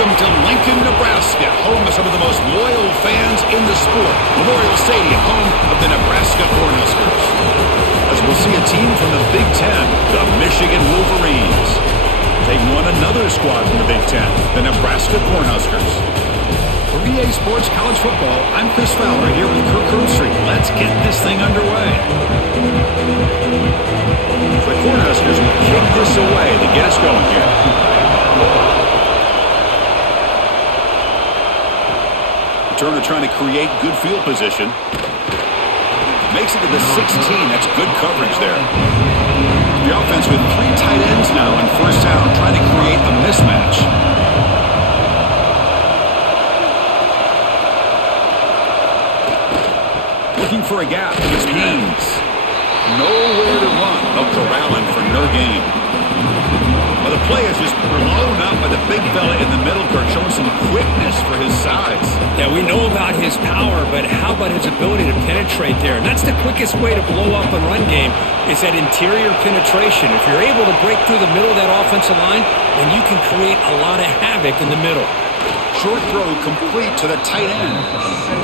Welcome to Lincoln, Nebraska, home of some of the most loyal fans in the sport. Memorial Stadium, home of the Nebraska Cornhuskers. As we'll see a team from the Big Ten, the Michigan Wolverines. They won another squad from the Big Ten, the Nebraska Cornhuskers. For EA Sports College Football, I'm Chris Fowler here with Kirk Herbstreit. Let's get this thing underway. The Cornhuskers will kick this away to get us going here. Turner trying to create good field position. Makes it to the 16. That's good coverage there. The offense with 3 tight ends now on first down, trying to create a mismatch. Looking for a gap. It's Haynes. Nowhere to run. They'll corral him for no gain. Well, the play is just blown up by the big fella in the middle, Kirk, showing some quickness for his size. Yeah, we know about his power, but how about his ability to penetrate there? And that's the quickest way to blow up a run game, is that interior penetration. If you're able to break through the middle of that offensive line, then you can create a lot of havoc in the middle. Short throw complete to the tight end.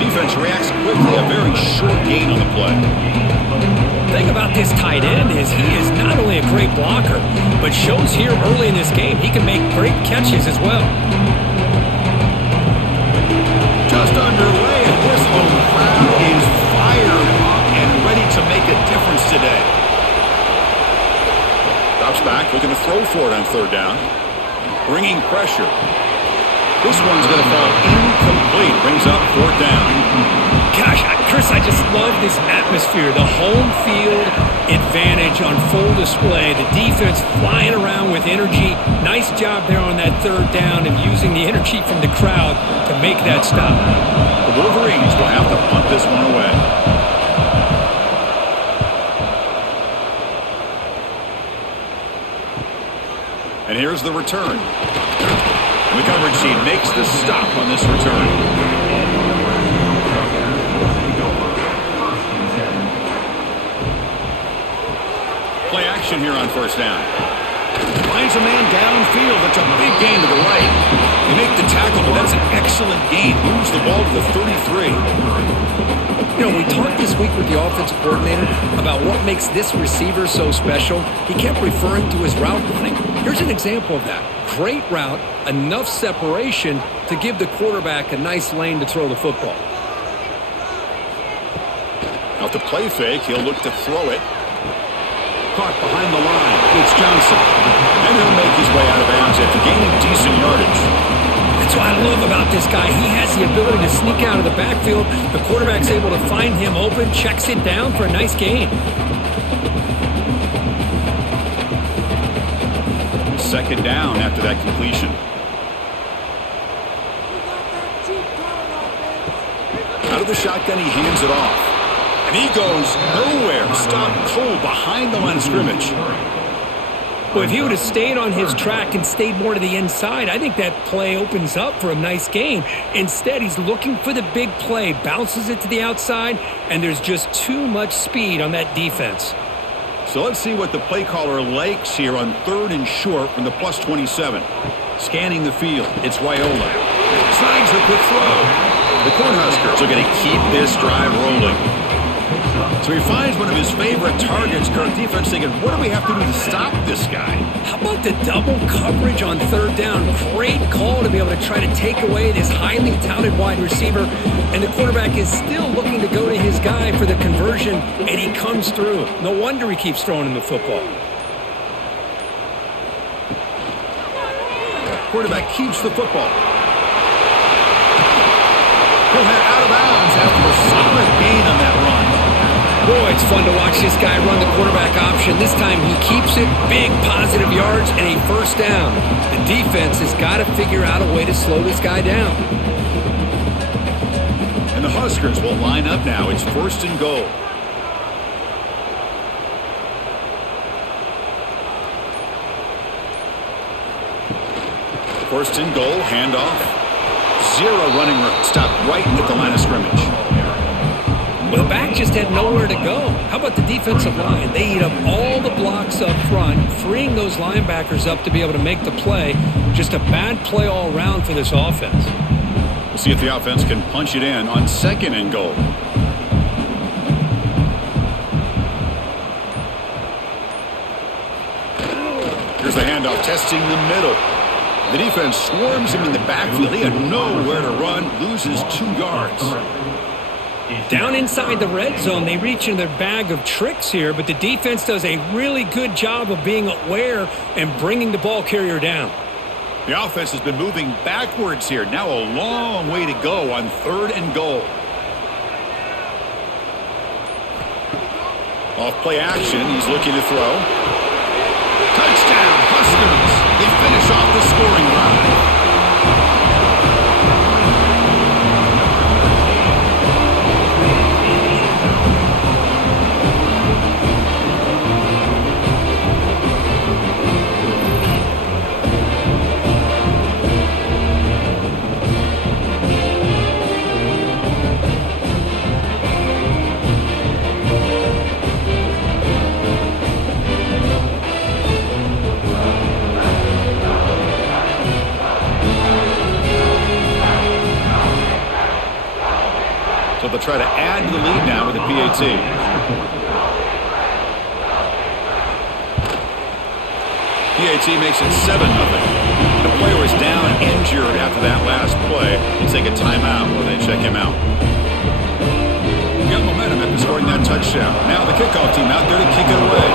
Defense reacts quickly, a very short gain on the play. The thing about this tight end is he is not only a great blocker, but shows here early in this game he can make great catches as well. Just underway, and this home crowd is fired up and ready to make a difference today. Drops back, looking to throw for it on third down. Bringing pressure. This one's going to fall incomplete. Brings up fourth down. Gosh, Chris, I just love this atmosphere. The home field advantage on full display. The defense flying around with energy. Nice job there on that third down and using the energy from the crowd to make that stop. The Wolverines will have to punt this one away. And here's the return. The coverage team makes the stop on this return. Play action here on first down. Finds a man downfield. That's a big gain to the right. They make the tackle, but that's an excellent gain. Moves the ball to the 33. You know, we talked this week with the offensive coordinator about what makes this receiver so special. He kept referring to his route running. Here's an example of that. Great route, enough separation to give the quarterback a nice lane to throw the football. Out to play fake, he'll look to throw it. Caught behind the line, it's Johnson. And he'll make his way out of bounds after gaining decent yardage. That's what I love about this guy. He has the ability to sneak out of the backfield. The quarterback's able to find him open, checks it down for a nice gain. Second down after that completion. Out of the shotgun, he hands it off. And he goes nowhere. Stopped cold behind the line of scrimmage. Well, if he would have stayed on his track and stayed more to the inside, I think that play opens up for a nice gain. Instead, he's looking for the big play, bounces it to the outside, and there's just too much speed on that defense. So let's see what the play caller likes here on third and short from the plus 27. Scanning the field, it's Wyola. Slides the quick throw. The Cornhuskers are going to keep this drive rolling. So he finds one of his favorite targets. Current defense thinking, what do we have to do to stop this guy? How about the double coverage on third down? Great call to be able to try to take away this highly touted wide receiver. And the quarterback is still looking to go to his guy for the conversion, and he comes through. No wonder he keeps throwing him the football. Quarterback keeps the football. He'll head out of bounds after a solid gain on that run. Boy, it's fun to watch this guy run the quarterback option. This time he keeps it, big positive yards, and a first down. The defense has got to figure out a way to slow this guy down. And the Huskers will line up now. It's first and goal. First and goal, handoff. Zero running room. Stop right at the line of scrimmage. Well, the back just had nowhere to go. How about the defensive line? They eat up all the blocks up front, freeing those linebackers up to be able to make the play. Just a bad play all around for this offense. We'll see if the offense can punch it in on 2nd and goal. Here's the handoff, testing the middle. The defense swarms him in the backfield. He had nowhere to run, loses 2 yards. Down inside the red zone, they reach in their bag of tricks here, but the defense does a really good job of being aware and bringing the ball carrier down. The offense has been moving backwards here. Now a long way to go on 3rd and goal. Off play action, he's looking to throw. Touchdown, Huskers! They finish off the scoring drive. So they'll try to add to the lead now with a PAT. PAT makes it 7-0. The player is down injured after that last play. They take a timeout or they check him out. Got momentum after scoring that touchdown. Now the kickoff team out there to kick it away.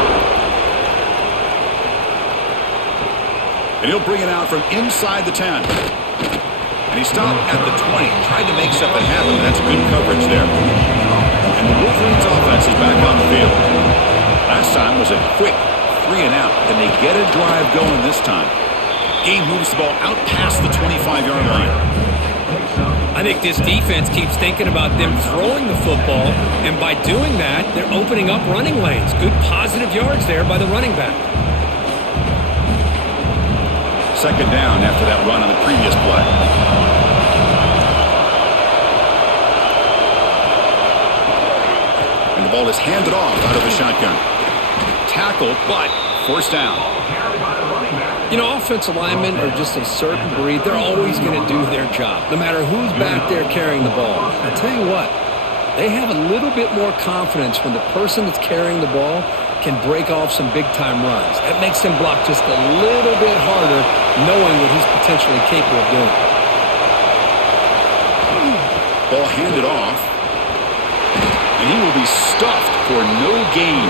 And he'll bring it out from inside the 10. And he stopped at the 20, tried to make something happen. That's good coverage there. And the Wolverines offense is back on the field. Last time was a quick 3 and out. Can they get a drive going this time? Game moves the ball out past the 25-yard line. I think this defense keeps thinking about them throwing the football, and by doing that, they're opening up running lanes. Good positive yards there by the running back. 2nd down after that run on the previous play. And the ball is handed off out of the shotgun. Tackled, but 1st down. You know, offensive linemen are just a certain breed. They're always going to do their job, no matter who's back there carrying the ball. I'll tell you what, they have a little bit more confidence when the person that's carrying the ball can break off some big-time runs. That makes them block just a little bit harder, knowing what he's potentially capable of doing. Ball handed off, and he will be stuffed for no gain.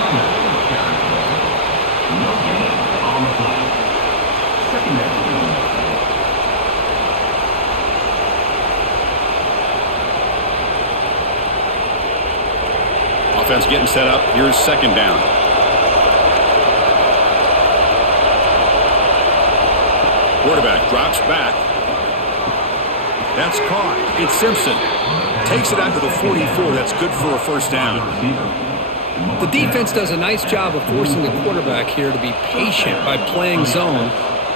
Offense getting set up. Here's 2nd down. Quarterback drops back. That's caught. It's Simpson. Takes it out to the 44. That's good for a 1st down. The defense does a nice job of forcing the quarterback here to be patient by playing zone.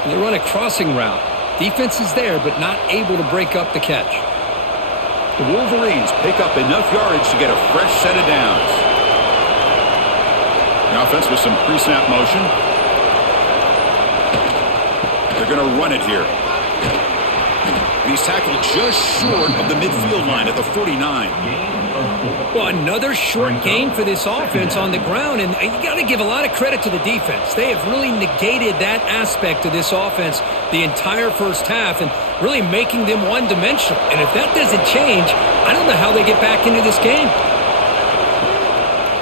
And they run a crossing route. Defense is there, but not able to break up the catch. The Wolverines pick up enough yardage to get a fresh set of downs. The offense with some pre-snap motion. They're going to run it here. And he's tackled just short of the midfield line at the 49. Well, another short gain for this offense on the ground, and you got to give a lot of credit to the defense. They have really negated that aspect of this offense the entire 1st half and really making them one-dimensional. And if that doesn't change, I don't know how they get back into this game.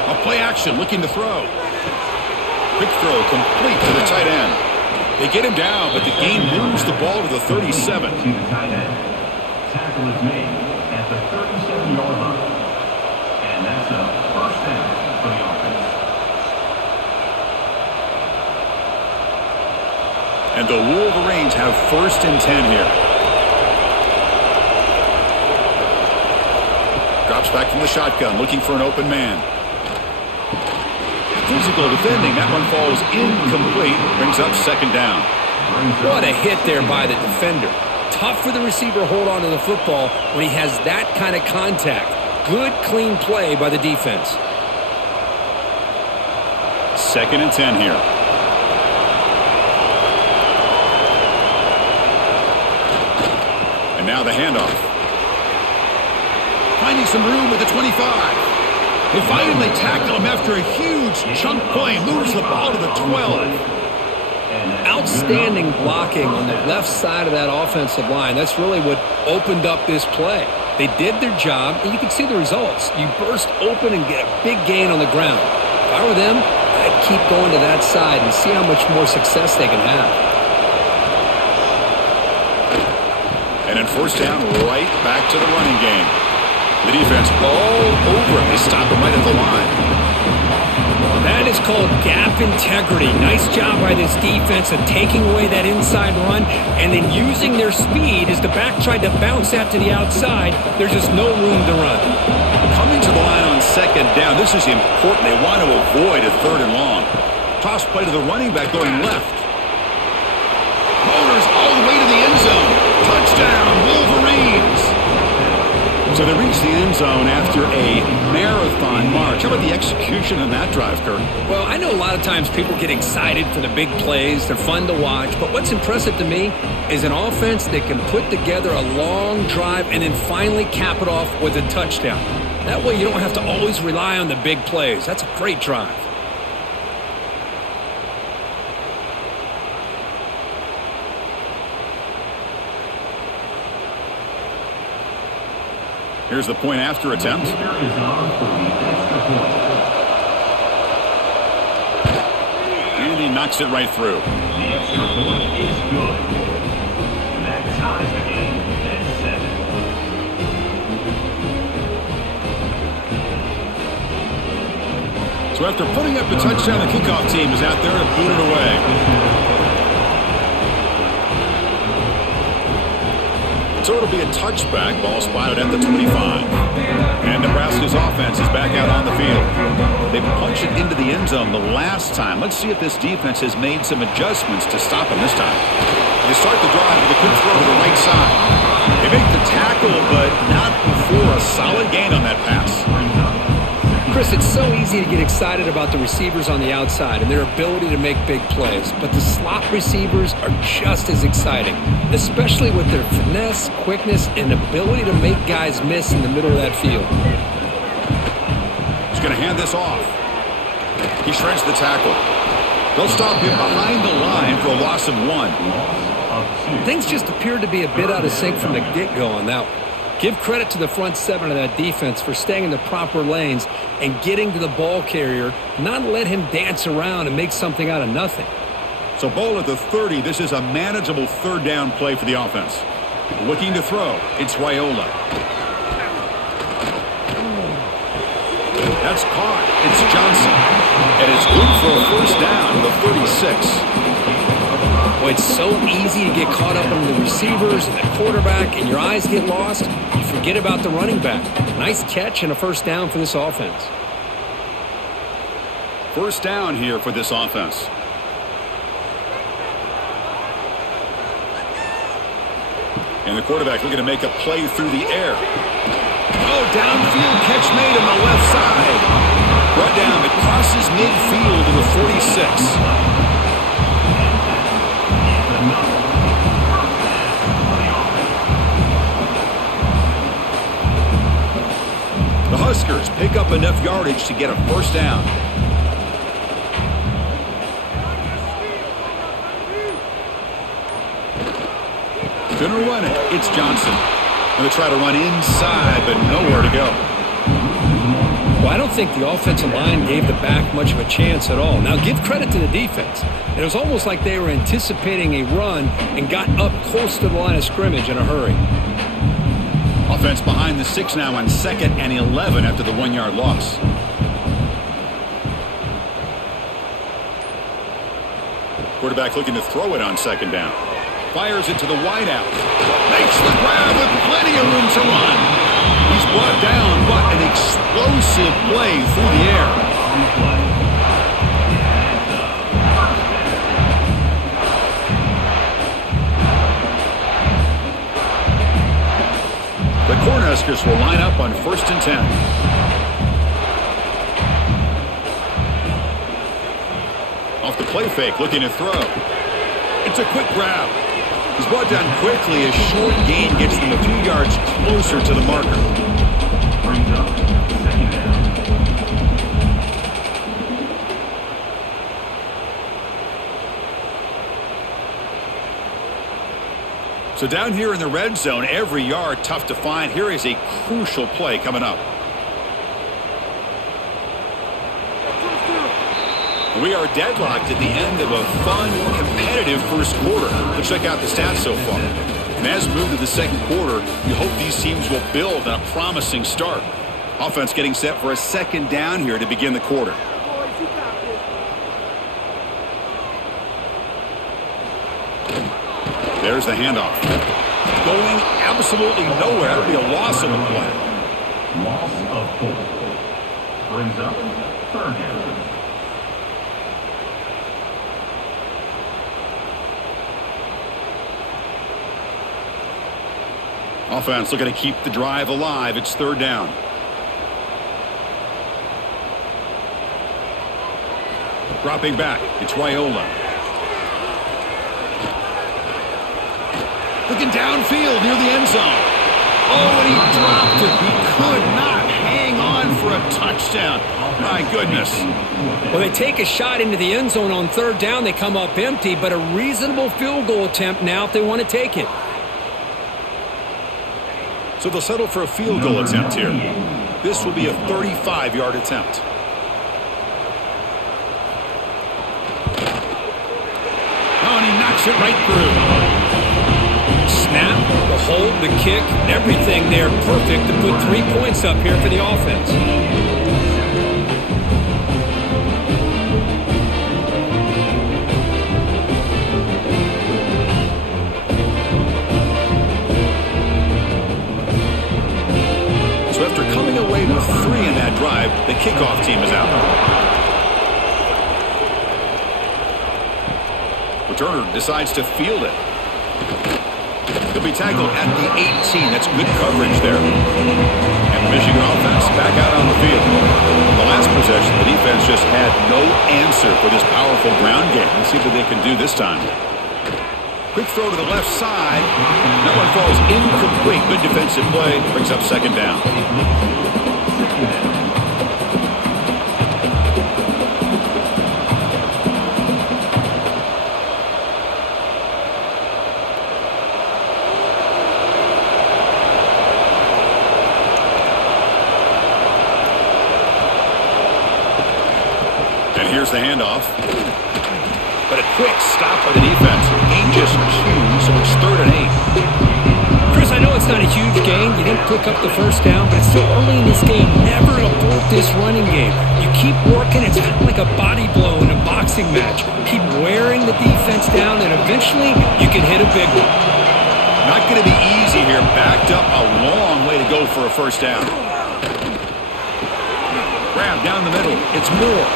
A play action, looking to throw. Quick throw, complete to the tight end. They get him down, but the gain moves the ball to the 37. Tackle is made at the 37-yard line. And that's a 1st down for the offense. And the Wolverines have 1st and 10 here. Drops back from the shotgun, looking for an open man. Physical defending. That one falls incomplete. Brings up 2nd down. What a hit there by the defender. Tough for the receiver to hold on to the football when he has that kind of contact. Good, clean play by the defense. 2nd and 10 here. And now the handoff. Finding some room at the 25. They finally tackle him after a huge chunk play. Moves the ball to the 12. Outstanding blocking on the left side of that offensive line. That's really what opened up this play. They did their job, and you can see the results. You burst open and get a big gain on the ground. If I were them, I'd keep going to that side and see how much more success they can have. And then 1st down, right back to the running game. The defense all over him. They stop him right at the line. That is called gap integrity. Nice job by this defense of taking away that inside run and then using their speed as the back tried to bounce that to the outside. There's just no room to run. Coming to the line on 2nd down, this is important. They want to avoid a 3rd and long. Toss play to the running back going left. Motors all the way to the end zone. Touchdown, Wolverines. So they reach the end zone after a marathon march. How about the execution in that drive, Kurt? Well, I know a lot of times people get excited for the big plays. They're fun to watch. But what's impressive to me is an offense that can put together a long drive and then finally cap it off with a touchdown. That way you don't have to always rely on the big plays. That's a great drive. Here's the point after attempt. And he knocks it right through. The extra point is good. That ties the game at 7. So after putting up the touchdown, the kickoff team is out there to boot it away. So it'll be a touchback. Ball spotted at the 25. And Nebraska's offense is back out on the field. They punched it into the end zone the last time. Let's see if this defense has made some adjustments to stop them this time. They start the drive with a quick throw to the right side. They make the tackle, but not before a solid gain on that pass. Chris, it's so easy to get excited about the receivers on the outside and their ability to make big plays, but the slot receivers are just as exciting, especially with their finesse, quickness, and ability to make guys miss in the middle of that field. He's going to hand this off. He shreds the tackle. They'll stop him behind the line for a loss of 1. Things just appeared to be a bit out of sync from the get-go on that one. Give credit to the front 7 of that defense for staying in the proper lanes and getting to the ball carrier, not let him dance around and make something out of nothing. So ball at the 30. This is a manageable 3rd down play for the offense. Looking to throw. It's Raiola. That's caught. It's Johnson. And it's good for a 1st down to the 36. Boy, it's so easy to get caught up in the receivers and the quarterback, and your eyes get lost. You forget about the running back. Nice catch and a 1st down for this offense. 1st down here for this offense. And the quarterback looking to make a play through the air. Oh, downfield catch made on the left side. Brought down. It crosses midfield to the 46. The Huskers pick up enough yardage to get a 1st down. Gonna run it. It's Johnson. Gonna try to run inside, but nowhere to go. Well, I don't think the offensive line gave the back much of a chance at all. Now, give credit to the defense. It was almost like they were anticipating a run and got up close to the line of scrimmage in a hurry. Offense behind the 6 now on 2nd and 11 after the 1-yard loss. Quarterback looking to throw it on 2nd down. Fires it to the wideout. Makes the grab with plenty of room to run. He's brought down, but an explosive play through the air. The Cornhuskers will line up on 1st and 10. Off the play fake, looking to throw. It's a quick grab. He's brought down quickly. A short gain gets them a few yards closer to the marker. Brings up 2nd down. So down here in the red zone, every yard tough to find. Here is a crucial play coming up. We are deadlocked at the end of a fun, competitive first quarter. Let's check out the stats so far. And as we move to the second quarter, we hope these teams will build on a promising start. Offense getting set for a 2nd down here to begin the quarter. There's the handoff. Going absolutely nowhere. That would be a loss on the play. Loss of 4. Brings up 3rd down. Offense looking to keep the drive alive. It's 3rd down. Dropping back. It's Raiola. Looking downfield near the end zone. Oh, and he dropped it. He could not hang on for a touchdown. My goodness. Well, they take a shot into the end zone on 3rd down. They come up empty, but a reasonable field goal attempt now if they want to take it. So they'll settle for a field goal attempt here. This will be a 35-yard attempt. Oh, and he knocks it right through. Snap, the hold, the kick, everything there perfect to put 3 points up here for the offense. So after coming away with 3 in that drive, the kickoff team is out. Returner decides to field it. He'll be tackled at the 18. That's good coverage there. And the Michigan offense back out on the field. The last possession, the defense just had no answer for this powerful ground game. Let's see what they can do this time. Quick throw to the left side. That one falls incomplete. Good defensive play. Brings up 2nd down. And here's the handoff. But a quick stop by the defense. Gain just 2, so it's 3rd and 8. Chris, I know it's not a huge gain. You didn't pick up the 1st down, but it's still early in this game. Never abort this running game. You keep working. It's kind of like a body blow in a boxing match. Keep wearing the defense down, and eventually you can hit a big one. Not going to be easy here. Backed up a long way to go for a 1st down. Grab down the middle. It's Moore.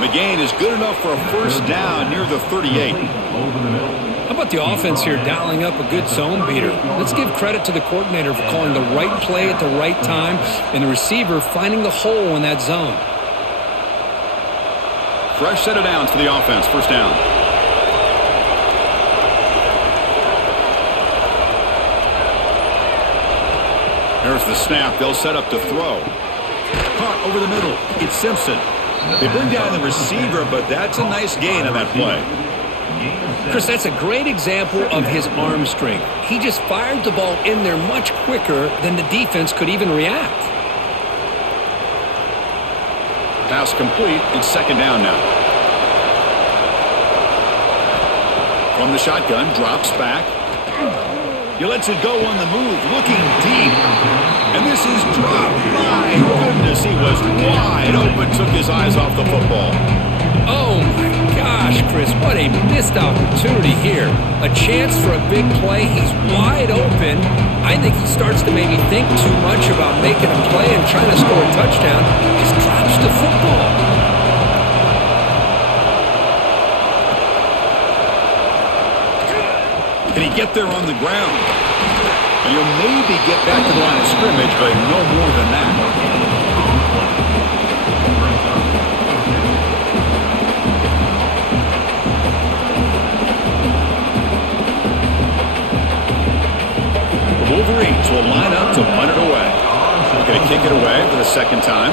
The gain is good enough for a 1st down near the 38. How about the offense here dialing up a good zone beater? Let's give credit to the coordinator for calling the right play at the right time and the receiver finding the hole in that zone. Fresh set of downs for the offense. 1st down. There's the snap. They'll set up to throw. Caught over the middle. It's Simpson. They bring down the receiver, but that's a nice gain on that play. Chris, that's a great example of his arm strength. He just fired the ball in there much quicker than the defense could even react. Pass complete. It's 2nd down now. From the shotgun, drops back. He lets it go on the move, looking deep. And this is dropped. My goodness, he was wide open, took his eyes off the football. Oh, my gosh, Chris, what a missed opportunity here. A chance for a big play. He's wide open. I think he starts to maybe think too much about making a play and trying to score a touchdown. Just drops the football. Can he get there on the ground? And you'll maybe get back to the line of scrimmage, but no more than that. The Wolverines will line up to punt it away. They're going to kick it away for the second time.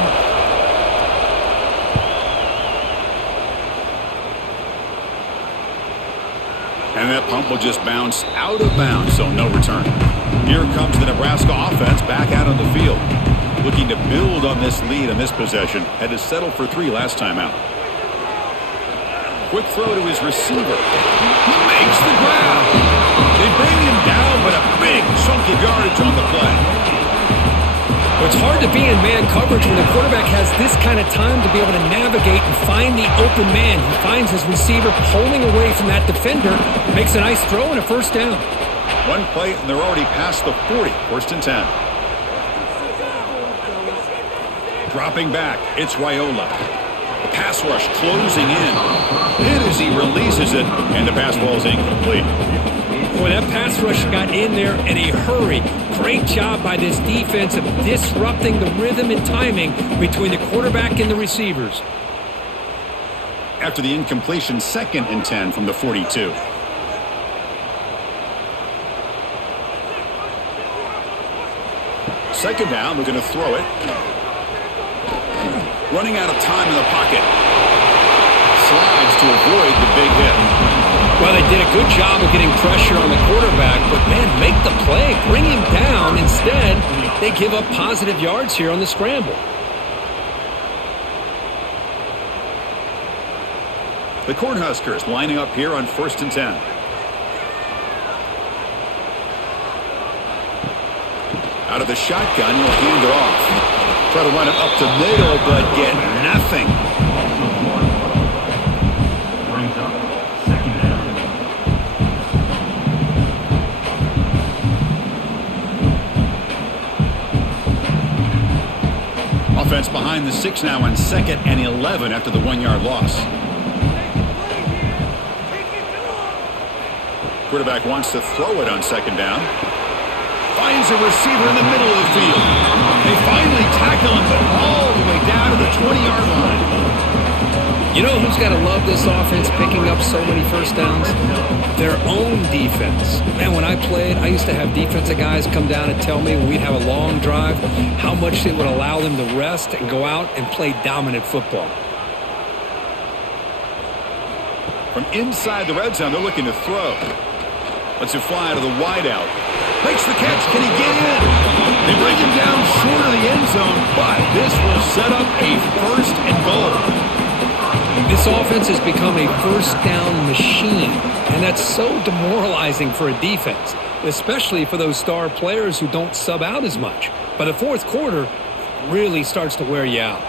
And that punt will just bounce out of bounds, so no return. Here comes the Nebraska offense back out on the field. Looking to build on this lead on this possession. Had to settle for 3 last time out. Quick throw to his receiver. He makes the grab. They bring him down, but a big chunk of yardage on the play. Well, it's hard to be in man coverage when the quarterback has this kind of time to be able to navigate and find the open man. He finds his receiver pulling away from that defender, makes a nice throw and a first down. One play, and they're already past the 40, first and 10. Dropping back, it's Raiola. The pass rush closing in. Hit as he releases it, and the pass ball is incomplete. Boy, that pass rush got in there in a hurry. Great job by this defense of disrupting the rhythm and timing between the quarterback and the receivers. After the incompletion, 2nd and 10 from the 42. Second down, we're going to throw it. Running out of time in the pocket. Slides to avoid the big hit. Well, they did a good job of getting pressure on the quarterback, but, man, make the play. Bring him down. Instead, they give up positive yards here on the scramble. The Cornhuskers lining up here on 1st and 10. Out of the shotgun, he'll hand it off. Try to run it up the middle, but get nothing. Brings up 2nd down. Offense behind the 6 now on 2nd and 11 after the 1-yard loss. Quarterback wants to throw it on 2nd down. Finds a receiver in the middle of the field. They finally tackle him, but all the way down to the 20-yard line. You know who's got to love this offense picking up so many first downs? Their own defense. Man, when I played, I used to have defensive guys come down and tell me when we'd have a long drive how much it would allow them to rest and go out and play dominant football. From inside the red zone, they're looking to throw. Lets it fly to the wideout. Makes the catch. Can he get in? They bring him down short of the end zone, but this will set up a 1st and goal. This offense has become a first down machine, and that's so demoralizing for a defense, especially for those star players who don't sub out as much. By the 4th quarter, it really starts to wear you out.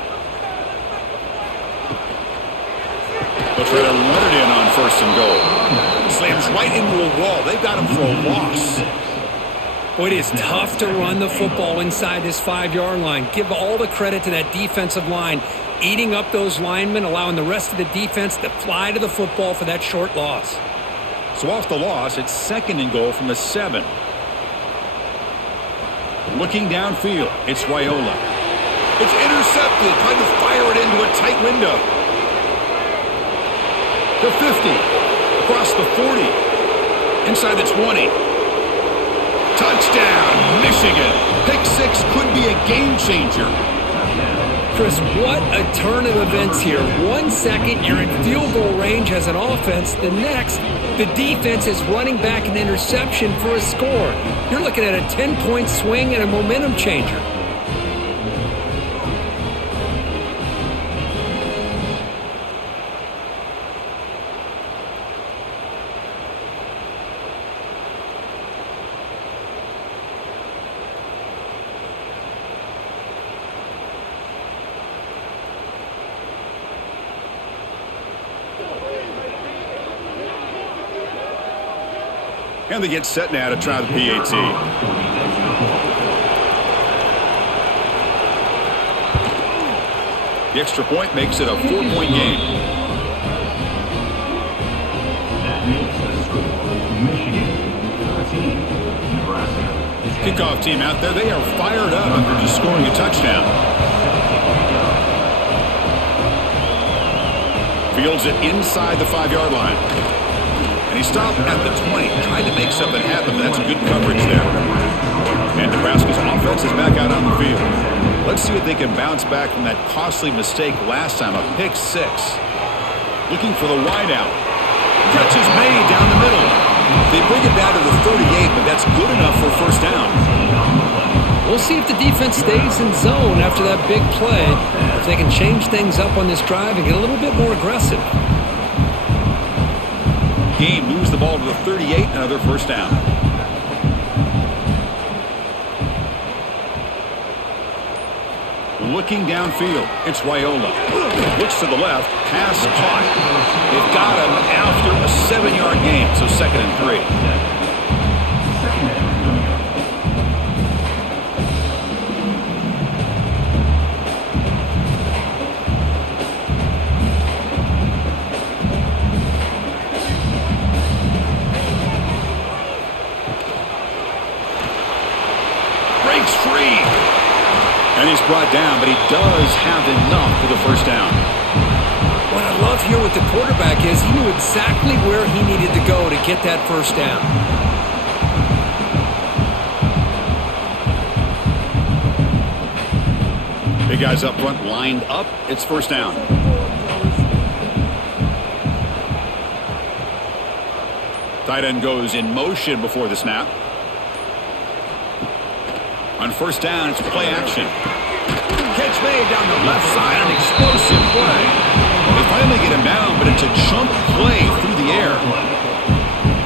They'll try to run it in on 1st and goal. Slams right into a wall. They've got him for a loss. Boy, it is tough to run the football inside this 5-yard line. Give all the credit to that defensive line, eating up those linemen, allowing the rest of the defense to fly to the football for that short loss. So off the loss, it's 2nd and goal from the 7. Looking downfield, it's Raiola. It's intercepted, trying to fire it into a tight window. The 50, across the 40, inside the 20. Touchdown, Michigan. Pick 6 could be a game changer. Chris, what a turn of events here. 1 second, you're in field goal range as an offense. The next, the defense is running back an interception for a score. You're looking at a 10-point swing and a momentum changer. And they get set now to try the PAT. The extra point makes it a 4-point game. That makes the score Michigan 14, Nebraska kickoff team out there, they are fired up after just scoring a touchdown. Fields it inside the 5-yard line. And he stopped at the 20, trying to make something happen, but that's good coverage there. And Nebraska's offense is back out on the field. Let's see if they can bounce back from that costly mistake last time, a pick 6. Looking for the wideout. Catch is made down the middle. They bring it down to the 38, but that's good enough for a first down. We'll see if the defense stays in zone after that big play, if they can change things up on this drive and get a little bit more aggressive. Game moves the ball to the 38, another first down. Looking downfield, it's Raiola. Looks to the left, pass caught. They've got him after a 7-yard gain, so 2nd and 3. Breaks free. And he's brought down, but he does have enough for the first down. What I love here with the quarterback is he knew exactly where he needed to go to get that first down. Big guys up front lined up. It's first down. Tight end goes in motion before the snap. On first down, it's play action. Catch made down the left side, an explosive play. They finally get him down, but it's a jump play through the air.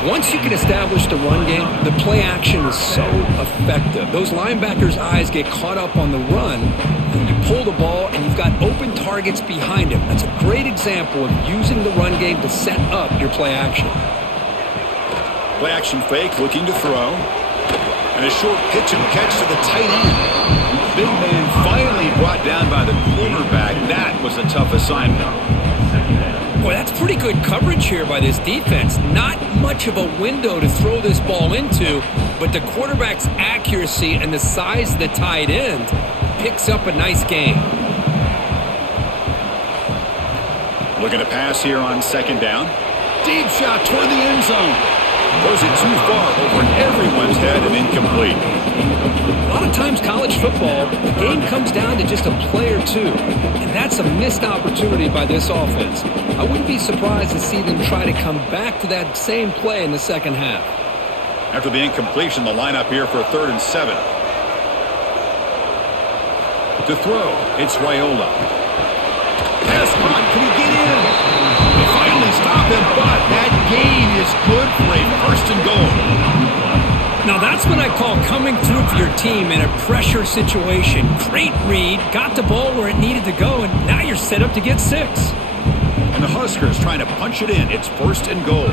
Once you can establish the run game, the play action is so effective. Those linebackers' eyes get caught up on the run, and you pull the ball, and you've got open targets behind him. That's a great example of using the run game to set up your play action. Play action fake, looking to throw. And a short pitch and catch to the tight end. Big man finally brought down by the quarterback. That was a tough assignment. Boy, that's pretty good coverage here by this defense. Not much of a window to throw this ball into, but the quarterback's accuracy and the size of the tight end picks up a nice gain. Looking to pass here on 2nd down. Deep shot toward the end zone. Throws it too far over everyone's head and incomplete. A lot of times college football, the game comes down to just a play or two. And that's a missed opportunity by this offense. I wouldn't be surprised to see them try to come back to that same play in the second half. After the incompletion, the lineup here for 3rd and 7. To throw, it's Raiola. Pass caught, can he get in? They finally stop him, but that gain is good for a 1st and goal. Now that's what I call coming through for your team in a pressure situation. Great read, got the ball where it needed to go, and now you're set up to get 6. And the Huskers trying to punch it in. It's 1st and goal.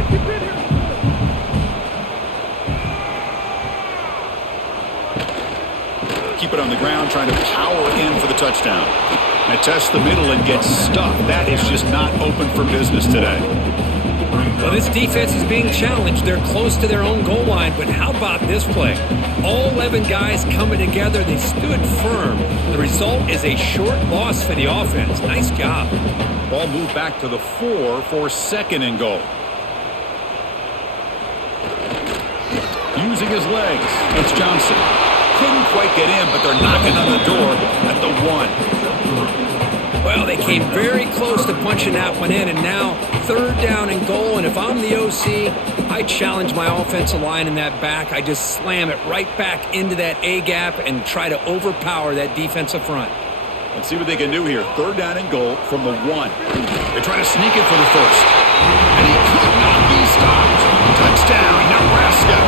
Keep it on the ground, trying to power in for the touchdown. And test the middle and get stuffed. That is just not open for business today. Well, this defense is being challenged. They're close to their own goal line, but how about this play? All 11 guys coming together. They stood firm. The result is a short loss for the offense. Nice job. Ball moved back to the 4 for 2nd and goal. Using his legs, it's Johnson. Couldn't quite get in, but they're knocking on the door at the 1. Well, they came very close to punching that one in, and now 3rd down and goal. And if I'm the OC, I challenge my offensive line in that back. I just slam it right back into that A-gap and try to overpower that defensive front. Let's see what they can do here. 3rd down and goal from the 1. They try to sneak it for the 1st. And he could not be stopped. Touchdown, Nebraska.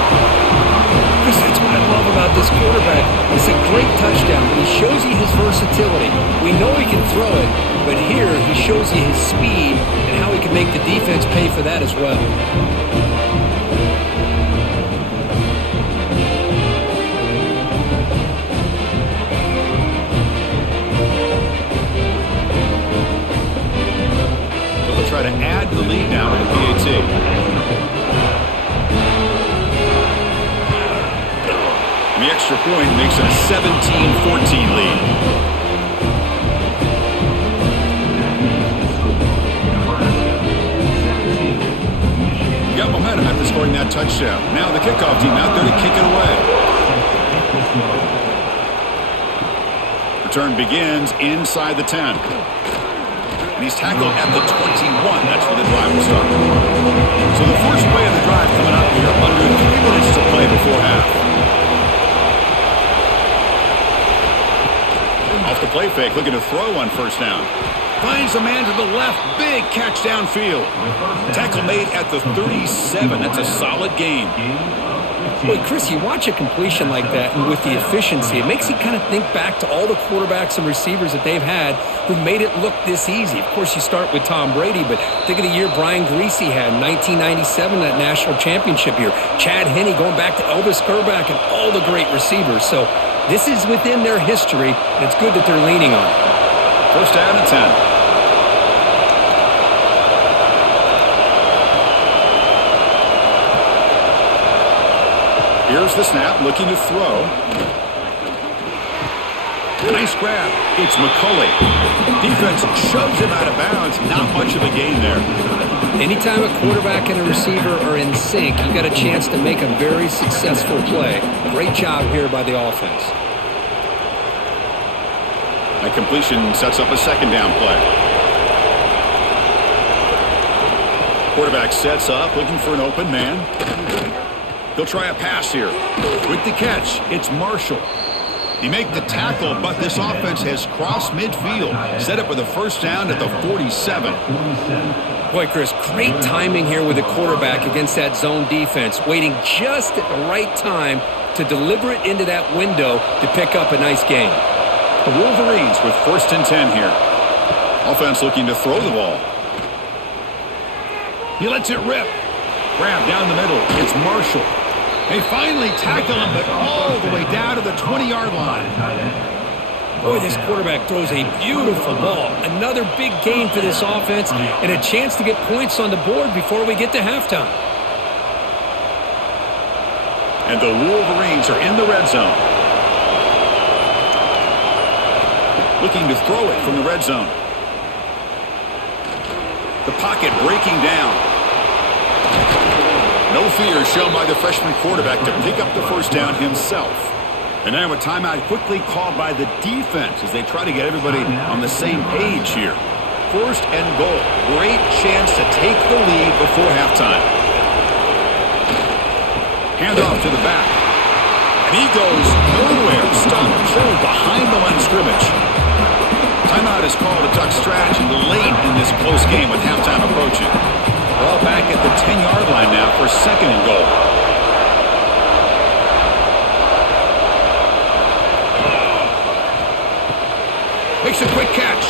Chris, that's what I love about this quarterback. It's a great touchdown. He shows you his versatility. We know he can throw it, but here he shows you his speed and how he can make the defense pay for that as well. So they'll try to add to the lead now with the PAT. The extra point makes it a 17-14 lead. Got momentum after scoring that touchdown. Now the kickoff team out there to kick it away. Return begins inside the 10. And he's tackled at the 21. That's where the drive will start. So the first play of the drive coming up here. Under 3 minutes to play before half. Off the play fake, looking to throw on first down. Finds a man to the left. Big catch downfield. Tackle made at the 37. That's a solid gain. Boy, Chris, you watch a completion like that, and with the efficiency, it makes you kind of think back to all the quarterbacks and receivers that they've had who made it look this easy. Of course, you start with Tom Brady, but think of the year Brian Greasy had in 1997, that national championship year. Chad Henne going back to Elvis Kerback and all the great receivers. So this is within their history, and it's good that they're leaning on it. First down and 10. Here's the snap, looking to throw. Nice grab. It's McCulley. Defense shoves him out of bounds. Not much of a gain there. Anytime a quarterback and a receiver are in sync, you got a chance to make a very successful play. Great job here by the offense. That completion sets up a second down play. Quarterback sets up, looking for an open man. He'll try a pass here. With the catch, it's Marshall. He make the tackle, but this offense has crossed midfield. Set up with a first down at the 47. Boy, Chris, great timing here with the quarterback against that zone defense. Waiting just at the right time to deliver it into that window to pick up a nice gain. The Wolverines with first and 10 here. Offense looking to throw the ball. He lets it rip. Grab down the middle. It's Marshall. They finally tackle him, but all the way down to the 20-yard line. Boy, this quarterback throws a beautiful ball. Another big gain for this offense and a chance to get points on the board before we get to halftime. And the Wolverines are in the red zone. Looking to throw it from the red zone. The pocket breaking down. No fear shown by the freshman quarterback to pick up the first down himself. And now a timeout quickly called by the defense as they try to get everybody on the same page here. First and goal. Great chance to take the lead before halftime. Hand off to the back. And he goes nowhere. Stop pulled behind the line of scrimmage. Timeout is called to duck strategy late in this close game with halftime approaching. Ball back at the 10-yard line now for second and goal. Makes a quick catch.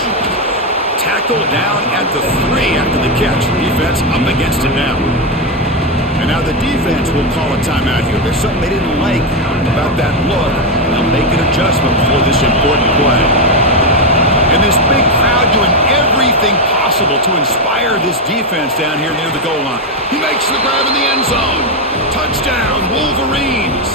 Tackled down at the 3 after the catch. Defense up against it now. And now the defense will call a timeout here. There's something they didn't like about that look. They'll make an adjustment for this important play. And this big crowd doing everything possible to inspire this defense down here near the goal line. He makes the grab in the end zone. Touchdown, Wolverines.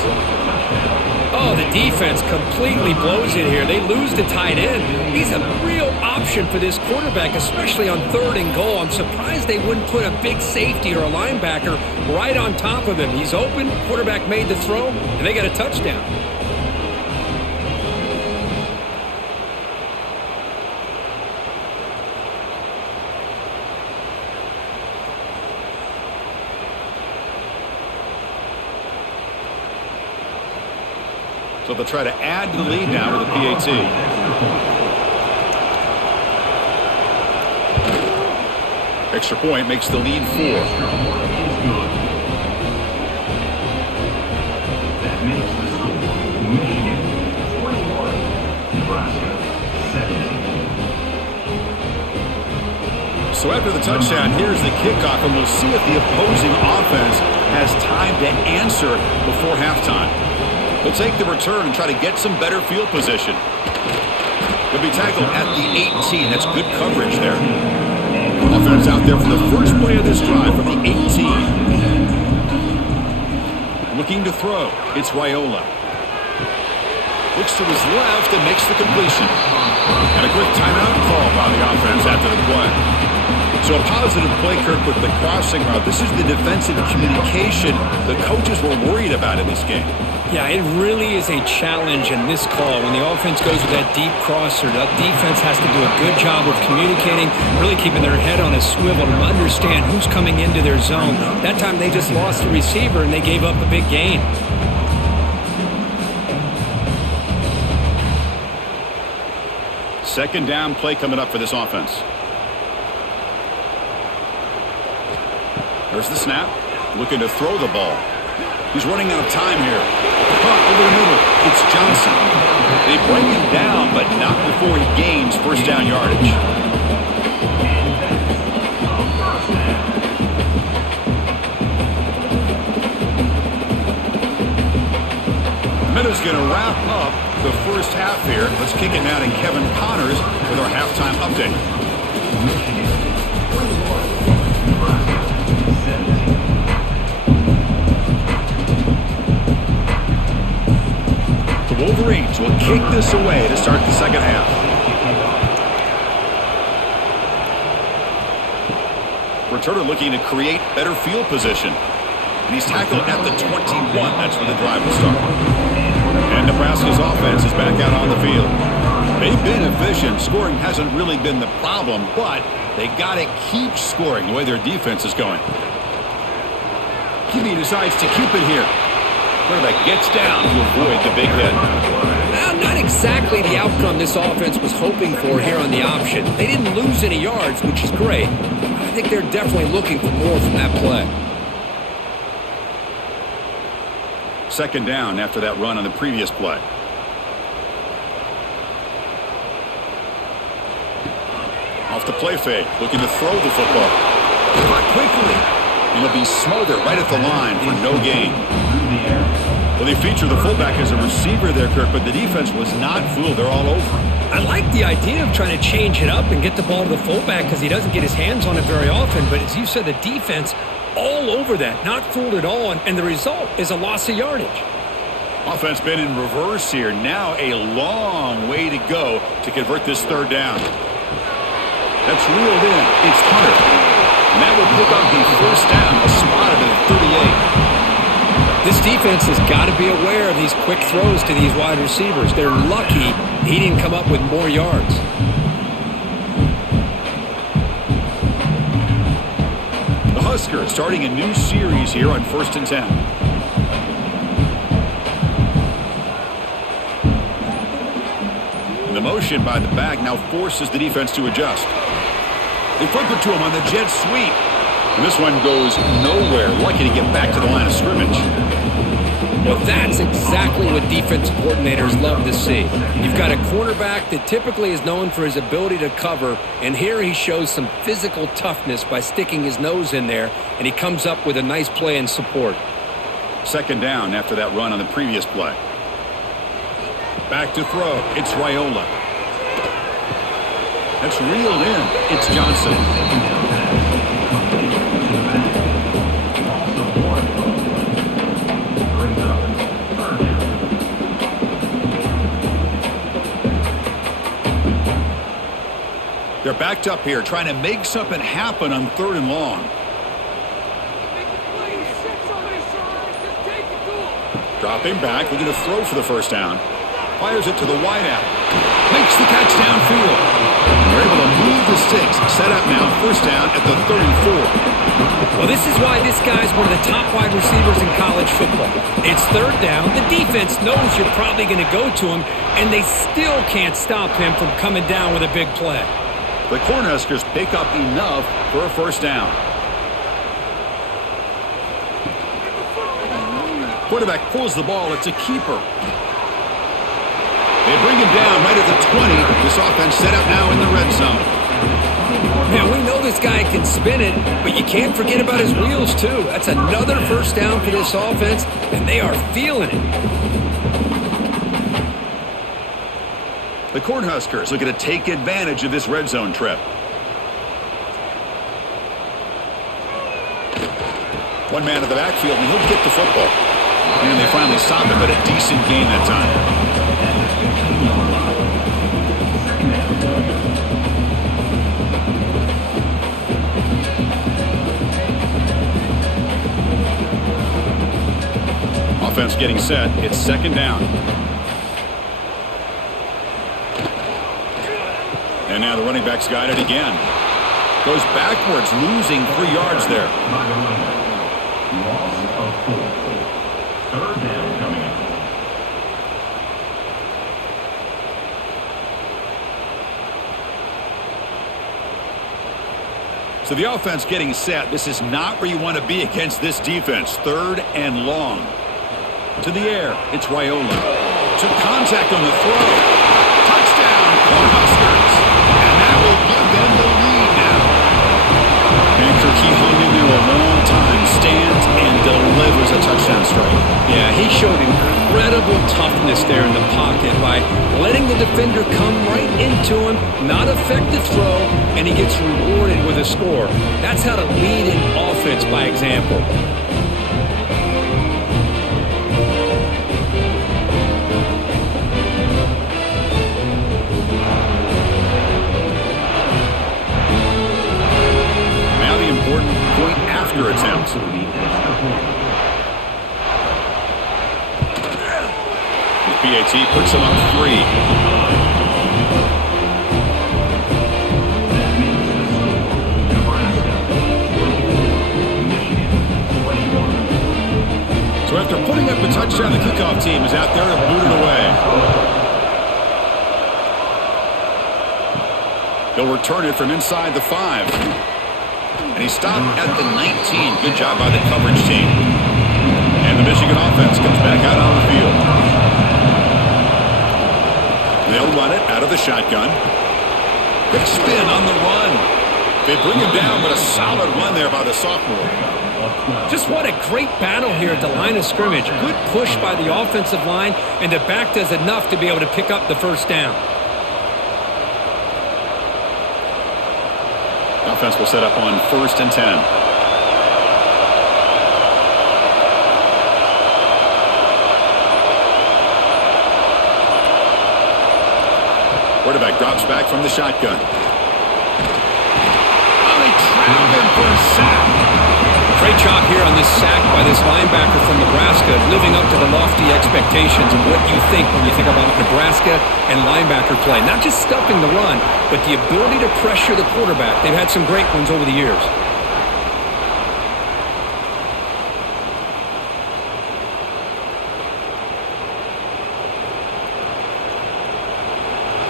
Oh, the defense completely blows it here. They lose the tight end. He's a real option for this quarterback, especially on third and goal. I'm surprised they wouldn't put a big safety or a linebacker right on top of him. He's open, quarterback made the throw, and they got a touchdown. So they'll try to add to the lead now with the PAT. Extra point makes the lead 4. That makes the score Michigan 21, Nebraska 17. So after the touchdown, here's the kickoff, and we'll see if the opposing offense has time to answer before halftime. They'll take the return and try to get some better field position. He'll be tackled at the 18. That's good coverage there. Offense out there for the first play of this drive from the 18. Looking to throw. It's Raiola. Looks to his left and makes the completion. And a quick timeout call by the offense after the play. So a positive play, Kirk, with the crossing route. This is the defensive communication the coaches were worried about in this game. Yeah, it really is a challenge in this call. When the offense goes with that deep crosser, that defense has to do a good job of communicating, really keeping their head on a swivel to understand who's coming into their zone. That time they just lost the receiver and they gave up a big gain. Second down play coming up for this offense. There's the snap. Looking to throw the ball. He's running out of time here. Caught over the middle. It's Johnson. They bring him down, but not before he gains first down yardage. The minute's going to wrap up the first half here. Let's kick it now to Kevin Connors with our halftime update. The Wolverines will kick this away to start the second half. Returner looking to create better field position. And he's tackled at the 21. That's where the drive will start. And Nebraska's offense is back out on the field. They've been efficient. Scoring hasn't really been the problem, but they got to keep scoring the way their defense is going. QB decides to keep it here. Quarterback gets down to avoid the big hit. Well, not exactly the outcome this offense was hoping for here on the option. They didn't lose any yards, which is great. I think they're definitely looking for more from that play. Second down after that run on the previous play. Off the play fake, looking to throw the football. Caught quickly. And it'll be smothered right at the line for no gain. Well, they feature the fullback as a receiver there, Kirk, but the defense was not fooled. They're all over him. I like the idea of trying to change it up and get the ball to the fullback because he doesn't get his hands on it very often. But as you said, the defense all over that, not fooled at all, and the result is a loss of yardage. Offense been in reverse here. Now a long way to go to convert this third down. That's reeled in. It's Hunter. And that would pick up the first down, a spot at the 38. This defense has got to be aware of these quick throws to these wide receivers. They're lucky he didn't come up with more yards. The Huskers starting a new series here on 1st and 10. And the motion by the back now forces the defense to adjust. They flip it to him on the jet sweep. And this one goes nowhere. Lucky to get back to the line of scrimmage. Well, that's exactly what defensive coordinators love to see. You've got a quarterback that typically is known for his ability to cover, and here he shows some physical toughness by sticking his nose in there, and he comes up with a nice play in support. Second down after that run on the previous play. Back to throw. It's Raiola. That's reeled in. It's Johnson. They're backed up here, trying to make something happen on 3rd and long. Dropping back, looking to throw for the first down. Fires it to the wideout. Makes the catch downfield. They're able to move the sticks. Set up now, first down at the 34. Well, this is why this guy's one of the top wide receivers in college football. It's 3rd down. The defense knows you're probably going to go to him, and they still can't stop him from coming down with a big play. The Cornhuskers pick up enough for a first down. Quarterback pulls the ball. It's a keeper. They bring him down right at the 20. This offense set up now in the red zone. Now, we know this guy can spin it, but you can't forget about his wheels, too. That's another first down for this offense, and they are feeling it. The Cornhuskers looking to take advantage of this red zone trip. One man in the backfield, and he'll get the football. And they finally stop him, but a decent gain that time. Offense getting set. It's second down. And now the running back's got it again. Goes backwards, losing 3 yards there. Loss of 4. Third down coming up. So the offense getting set. This is not where you want to be against this defense. Third and long. To the air. It's Wyola. To contact on the throw. Touchdown, Cornhuskers. And that will give them the lead now. After he hung in there a long time, stands and delivers a touchdown strike. Yeah, he showed incredible toughness there in the pocket by letting the defender come right into him, not affect the throw, and he gets rewarded with a score. That's how to lead an offense by example. Point after attempt. The PAT puts him up 3. That means the score, Nebraska 24, Michigan 21. So after putting up a touchdown, the kickoff team is out there to boot it away. They'll return it from inside the 5. And he stopped at the 19. Good job by the coverage team. And the Michigan offense comes back out on the field. They'll run it out of the shotgun. Quick spin on the run. They bring him down, but a solid run there by the sophomore. Just what a great battle here at the line of scrimmage. Good push by the offensive line, and the back does enough to be able to pick up the first down. Offense will set up on 1st and 10. Quarterback drops back from the shotgun. Oh, they trap him for a sack. Great job here on this sack by this linebacker from Nebraska, living up to the lofty expectations of what you think when you think about Nebraska and linebacker play. Not just stuffing the run, but the ability to pressure the quarterback. They've had some great ones over the years.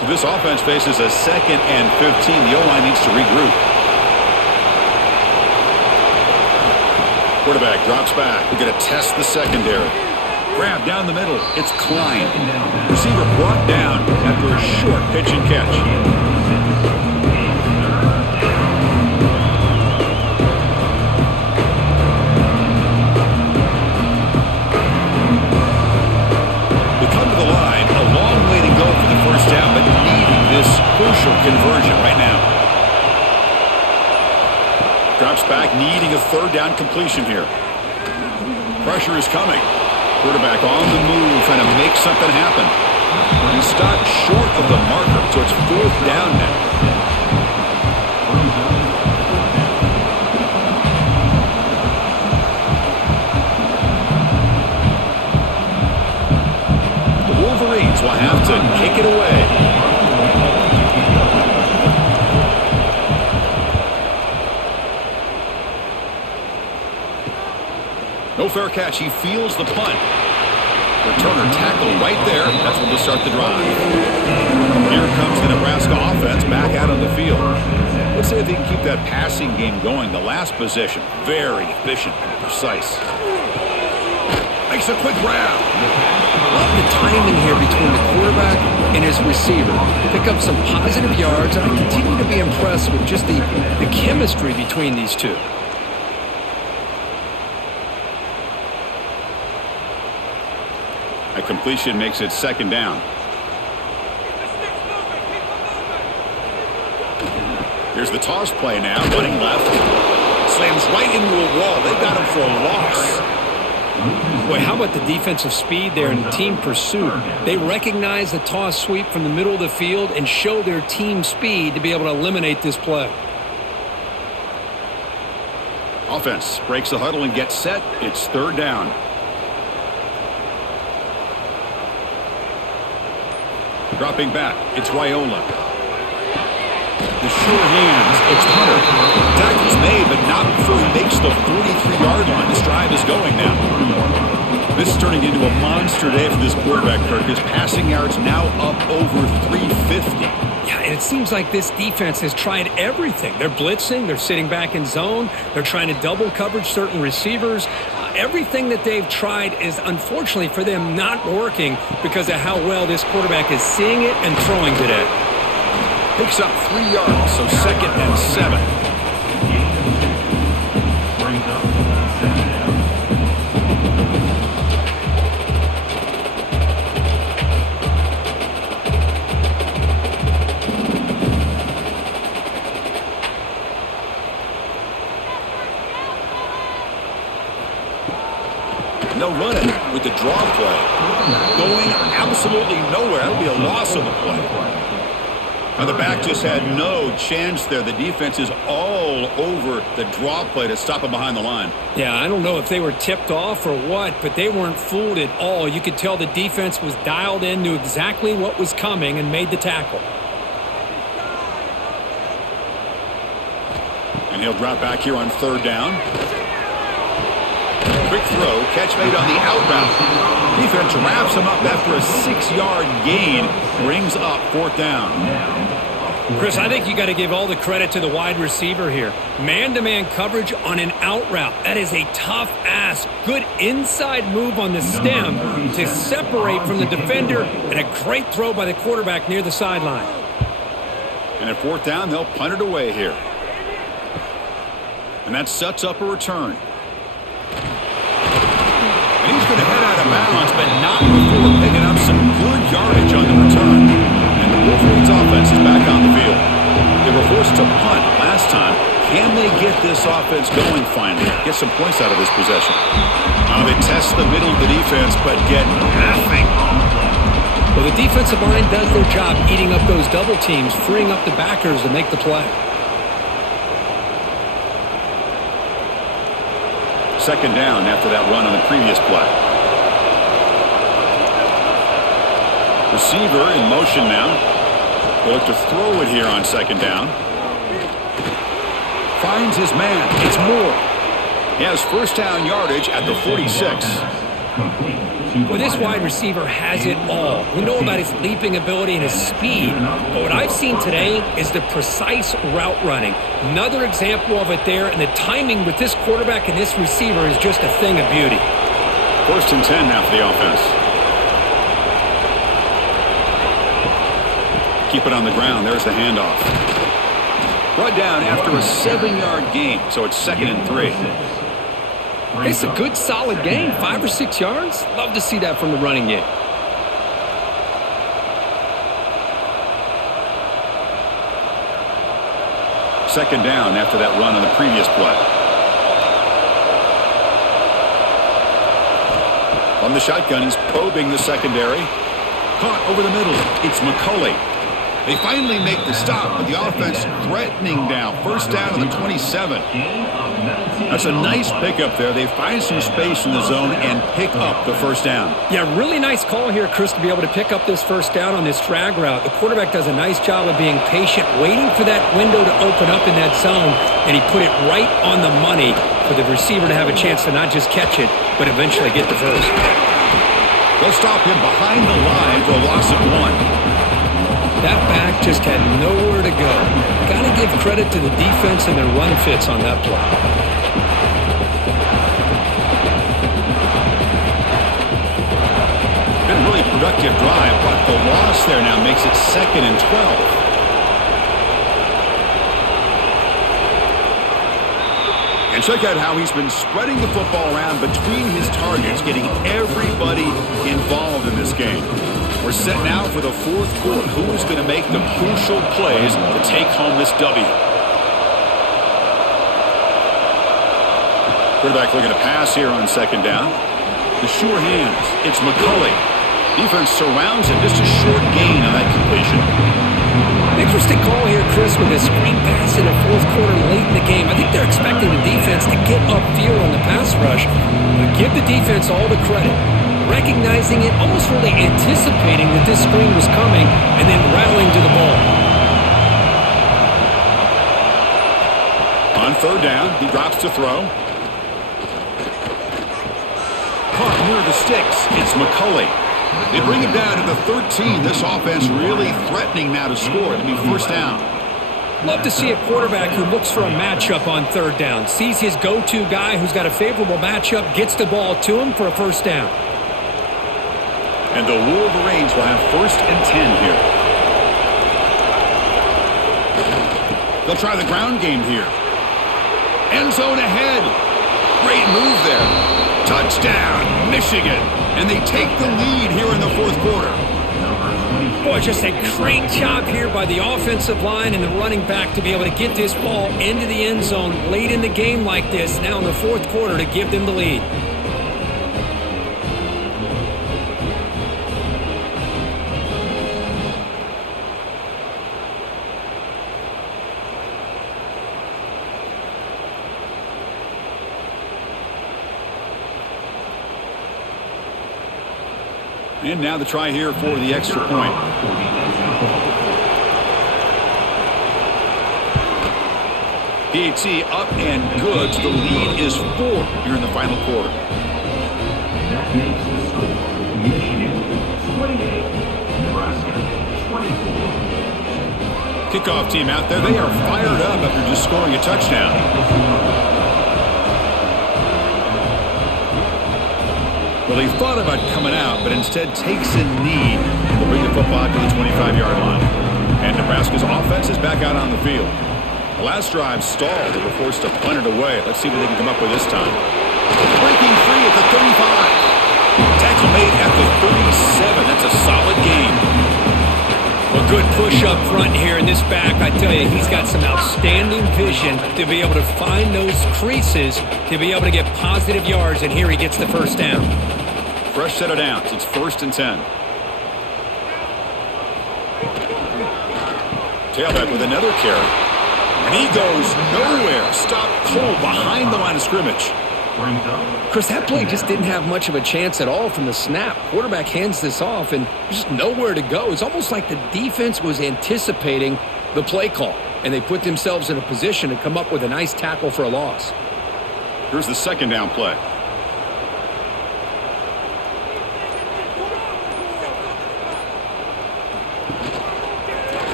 So this offense faces a 2nd and 15. The O-line needs to regroup. Quarterback drops back. We're going to test the secondary. Grab down the middle. It's Klein. Receiver brought down after a short pitch and catch. They come to the line. A long way to go for the first down, but needing this crucial conversion right now. Drops back, needing a 3rd down completion here. Pressure is coming. Quarterback on the move, trying to make something happen. He stopped short of the marker, so it's 4th down now. The Wolverines will have to kick it away. No fair catch. He feels the punt. Returner tackle right there. That's when they start the drive. Here comes the Nebraska offense back out on the field. Let's see if they can keep that passing game going. The last possession, very efficient and precise. Makes a quick grab. Love the timing here between the quarterback and his receiver. Pick up some positive yards, and I continue to be impressed with just the chemistry between these two. A completion makes it 2nd down. Here's the toss play now, running left. Slams right into a wall. They got him for a loss. Boy, how about the defensive speed there and the team pursuit? They recognize the toss sweep from the middle of the field and show their team speed to be able to eliminate this play. Offense breaks the huddle and gets set. It's 3rd down. Dropping back, it's Raiola. The sure hands, it's Hunter. Tackle's made, but not before he makes the 43-yard line. This drive is going now. This is turning into a monster day for this quarterback, Kirk. His passing yards now up over 350. Yeah, and it seems like this defense has tried everything. They're blitzing, they're sitting back in zone, they're trying to double coverage certain receivers. Everything that they've tried is, unfortunately for them, not working because of how well this quarterback is seeing it and throwing today. Picks up 3 yards, so 2nd and 7. Brings up 7 down. They'll run it with the draw play. Going absolutely nowhere. That'll be a loss on the play. Now the back just had no chance there. The defense is all over the draw play to stop him behind the line. Yeah, I don't know if they were tipped off or what, but they weren't fooled at all. You could tell the defense was dialed in, knew exactly what was coming, and made the tackle. And he'll drop back here on 3rd down. Quick throw, catch made on the out route. Defense wraps him up after a 6-yard gain. Brings up 4th down. Chris, I think you got to give all the credit to the wide receiver here. Man-to-man coverage on an out route. That is a tough ask. Good inside move on the stem to separate from the defender, and a great throw by the quarterback near the sideline. And at 4th down, they'll punt it away here. And that sets up a return. And he's going to head out of bounds, but not before picking up some good yardage on the return. And the Wolverines offense is back on the field. They were forced to punt last time. Can they get this offense going finally? Get some points out of this possession. They test the middle of the defense, but get nothing. Well, the defensive line does their job eating up those double teams, freeing up the backers to make the play. 2nd down after that run on the previous play. Receiver in motion now. They'll look to throw it here on 2nd down. Finds his man. It's Moore. He has 1st down yardage at the 46. Well, this wide receiver has it all. We know about his leaping ability and his speed, but what I've seen today is the precise route running. Another example of it there, and the timing with this quarterback and this receiver is just a thing of beauty. 1st and 10 now for the offense. Keep it on the ground. There's the handoff. Brought down after a 7-yard gain, so it's 2nd and 3. It's a good, solid gain, 5 or 6 yards. Love to see that from the running game. Second down after that run on the previous play. From the shotgun, he's probing the secondary. Caught over the middle. It's McCulley. They finally make the stop, but the offense threatening now. 1st down on the 27. That's a nice pickup there. They find some space in the zone and pick up the 1st down. Yeah, really nice call here, Chris, to be able to pick up this 1st down on this drag route. The quarterback does a nice job of being patient, waiting for that window to open up in that zone, and he put it right on the money for the receiver to have a chance to not just catch it, but eventually get the first. They'll stop him behind the line for a loss of 1. That back just had nowhere to go. Got to give credit to the defense and their run fits on that play. Been a really productive drive, but the loss there now makes it 2nd and 12. And check out how he's been spreading the football around between his targets, getting everybody involved in this game. We're set now for the 4th quarter. Who is going to make the crucial plays to take home this W? Quarterback looking to pass here on 2nd down. The sure hands. It's McCulley. Defense surrounds him. Just a short gain on that completion. Interesting call here, Chris, with a screen pass in the 4th quarter late in the game. I think they're expecting the defense to get upfield on the pass rush. But give the defense all the credit. recognizing it, almost really anticipating that this screen was coming, and then rallying to the ball. On third down, he drops to throw. Caught near the sticks. It's McCulley. They bring him down to the 13. This offense really threatening now to score. It'll be first down. Love to see a quarterback who looks for a matchup on third down, sees his go-to guy who's got a favorable matchup, gets the ball to him for a first down. And the Wolverines will have first and 10 here. They'll try the ground game here. End zone ahead. Great move there. Touchdown, Michigan. And they take the lead here in the fourth quarter. Boy, just a great job here by the offensive line and the running back to be able to get this ball into the end zone late in the game like this, now in the fourth quarter, to give them the lead. And now the try here for the extra point. PAT up and good. The lead is 4 here in the final quarter. That makes the score Michigan 28, Nebraska 24. Kickoff team out there. They are fired up after just scoring a touchdown. Well, he thought about coming out, but instead takes a knee. Will bring the football to the 25-yard line. And Nebraska's offense is back out on the field. The last drive stalled. They were forced to punt it away. Let's see what they can come up with this time. Breaking free at the 35. Tackle made at the 37. That's a solid gain. A good push up front here in this back. I tell you, he's got some outstanding vision to be able to find those creases, to be able to get positive yards, and here he gets the first down. Fresh set of downs. It's first and 10. Tailback with another carry. And he goes nowhere. Stopped cold behind the line of scrimmage. Chris, that play just didn't have much of a chance at all from the snap. Quarterback hands this off, and there's just nowhere to go. It's almost like the defense was anticipating the play call, and they put themselves in a position to come up with a nice tackle for a loss. Here's the second down play.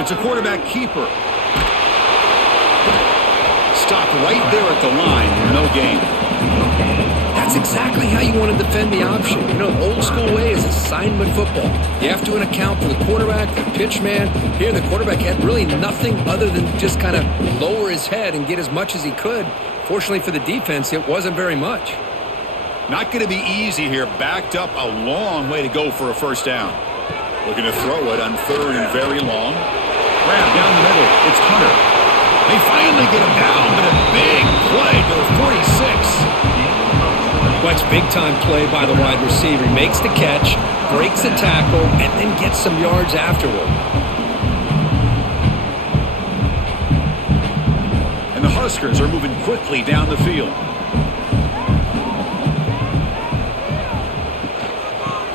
It's a quarterback keeper. Stopped right there at the line. No gain. That's exactly how you want to defend the option. You know, old school way is assignment football. You have to account for the quarterback, the pitch man. Here, the quarterback had really nothing other than just kind of lower his head and get as much as he could. Fortunately for the defense, it wasn't very much. Not going to be easy here. Backed up a long way to go for a first down. Looking to throw it on third and very long. Grab down the middle. It's Hunter. They finally get him down, but a big play to the 46. Well, it's big-time play by the wide receiver. He makes the catch, breaks the tackle, and then gets some yards afterward. And the Huskers are moving quickly down the field.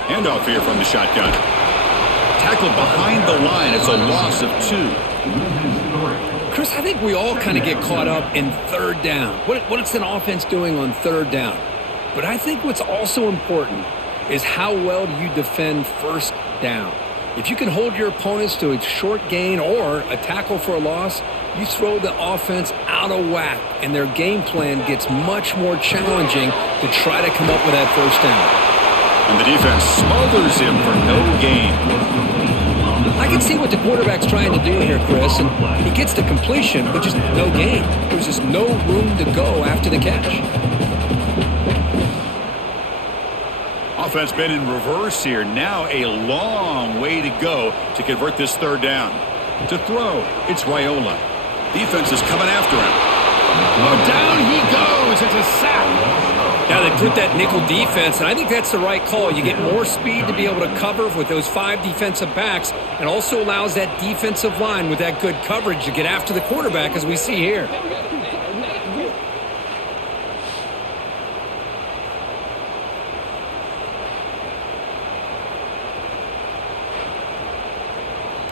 Handoff here from the shotgun. Tackled behind the line. It's a loss of 2. Chris, I think we all kind of get caught up in third down. What's an offense doing on third down? But I think what's also important is how well do you defend first down. If you can hold your opponents to a short gain or a tackle for a loss, you throw the offense out of whack, and their game plan gets much more challenging to try to come up with that first down. And the defense smothers him for no gain. I can see what the quarterback's trying to do here, Chris, and he gets the completion, but just no gain. There's just no room to go after the catch. Offense been in reverse here. Now a long way to go to convert this third down. To throw, it's Raiola. Defense is coming after him. Oh, down he goes. It's a sack. Now they put that nickel defense, and I think that's the right call. You get more speed to be able to cover with those 5 defensive backs, and also allows that defensive line with that good coverage to get after the quarterback, as we see here.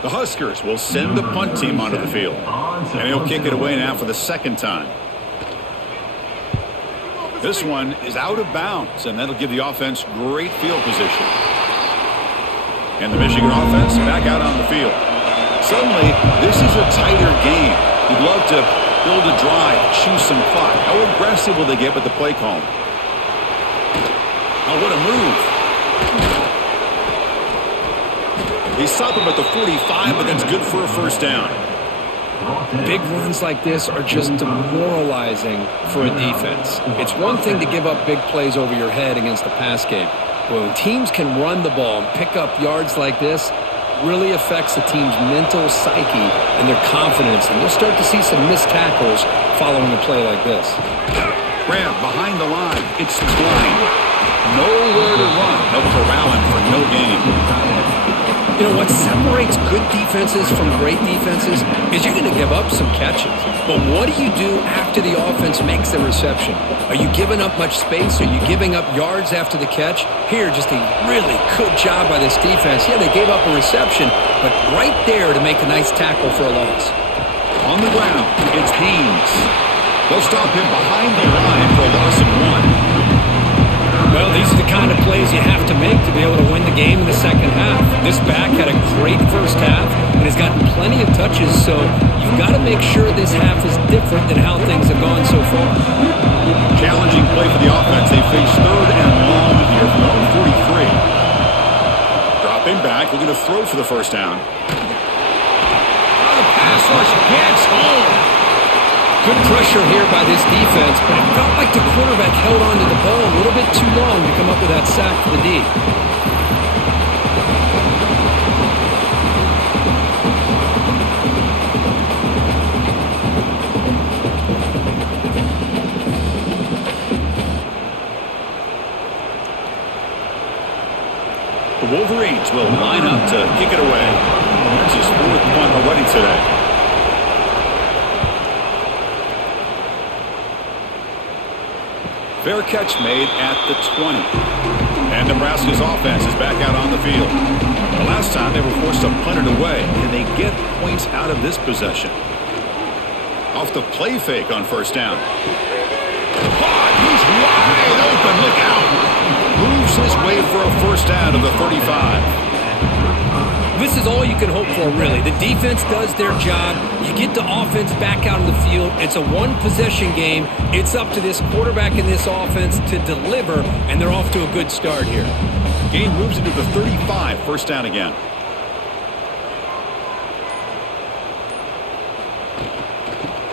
The Huskers will send the punt team onto the field. And he'll kick it away now for the second time. This one is out of bounds, and that'll give the offense great field position. And the Michigan offense back out on the field. Suddenly, this is a tighter game. You'd love to build a drive, choose some clock. How aggressive will they get with the play call? Oh, what a move. They stop him at the 45, but that's good for a first down. Big runs like this are just demoralizing for a defense. It's one thing to give up big plays over your head against the pass game. But when teams can run the ball and pick up yards like this, really affects the team's mental psyche and their confidence. And you'll start to see some missed tackles following a play like this. Grab behind the line. It's Klein. Nowhere to run. No corralling for no gain. You know, what separates good defenses from great defenses is you're going to give up some catches. But what do you do after the offense makes the reception? Are you giving up much space? Are you giving up yards after the catch? Here, just a really good job by this defense. Yeah, they gave up a reception, but right there to make a nice tackle for a loss. On the ground, it's Haynes. They'll stop him behind the line for a loss of 1. Well, these are the kind of plays you have to make to be able to win the game in the second half. This back had a great first half and has gotten plenty of touches, so you've got to make sure this half is different than how things have gone so far. Challenging play for the offense. They face 3rd and long here from their own 43. Dropping back, looking to throw for the first down. The pass rush gets home. Good pressure here by this defense, but it felt like the quarterback held on to the ball a little bit too long to come up with that sack for the D. The Wolverines will line up to kick it away. That's his 4th punt already today. Fair catch made at the 20. And Nebraska's offense is back out on the field. The last time they were forced to punt it away. Can they get points out of this possession? Off the play fake on first down. Caught! He's wide open. Look out! Moves his way for a first down to the 35. This is all you can hope for, really. The defense does their job. You get the offense back out on the field. It's a one-possession game. It's up to this quarterback and this offense to deliver, and they're off to a good start here. Game moves into the 35, first down again.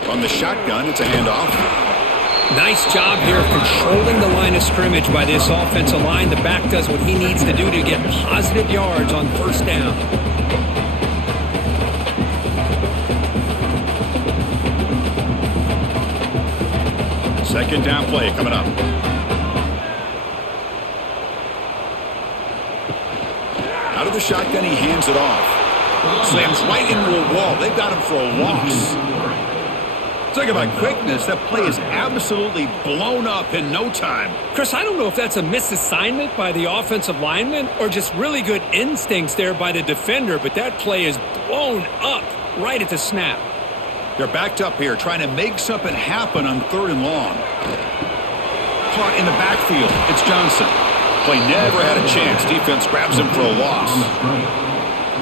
From the shotgun, it's a handoff. Nice job here of controlling the line of scrimmage by this offensive line. The back does what he needs to do to get positive yards on first down. Second down play coming up. Out of the shotgun, he hands it off. Slams right into a wall. They've got him for a loss. Talk about quickness. That play is absolutely blown up in no time. Chris, I don't know if that's a misassignment by the offensive lineman or just really good instincts there by the defender, but that play is blown up right at the snap. They're backed up here trying to make something happen on 3rd and long. Caught in the backfield. It's Johnson. Play never had a chance. Defense grabs him for a loss.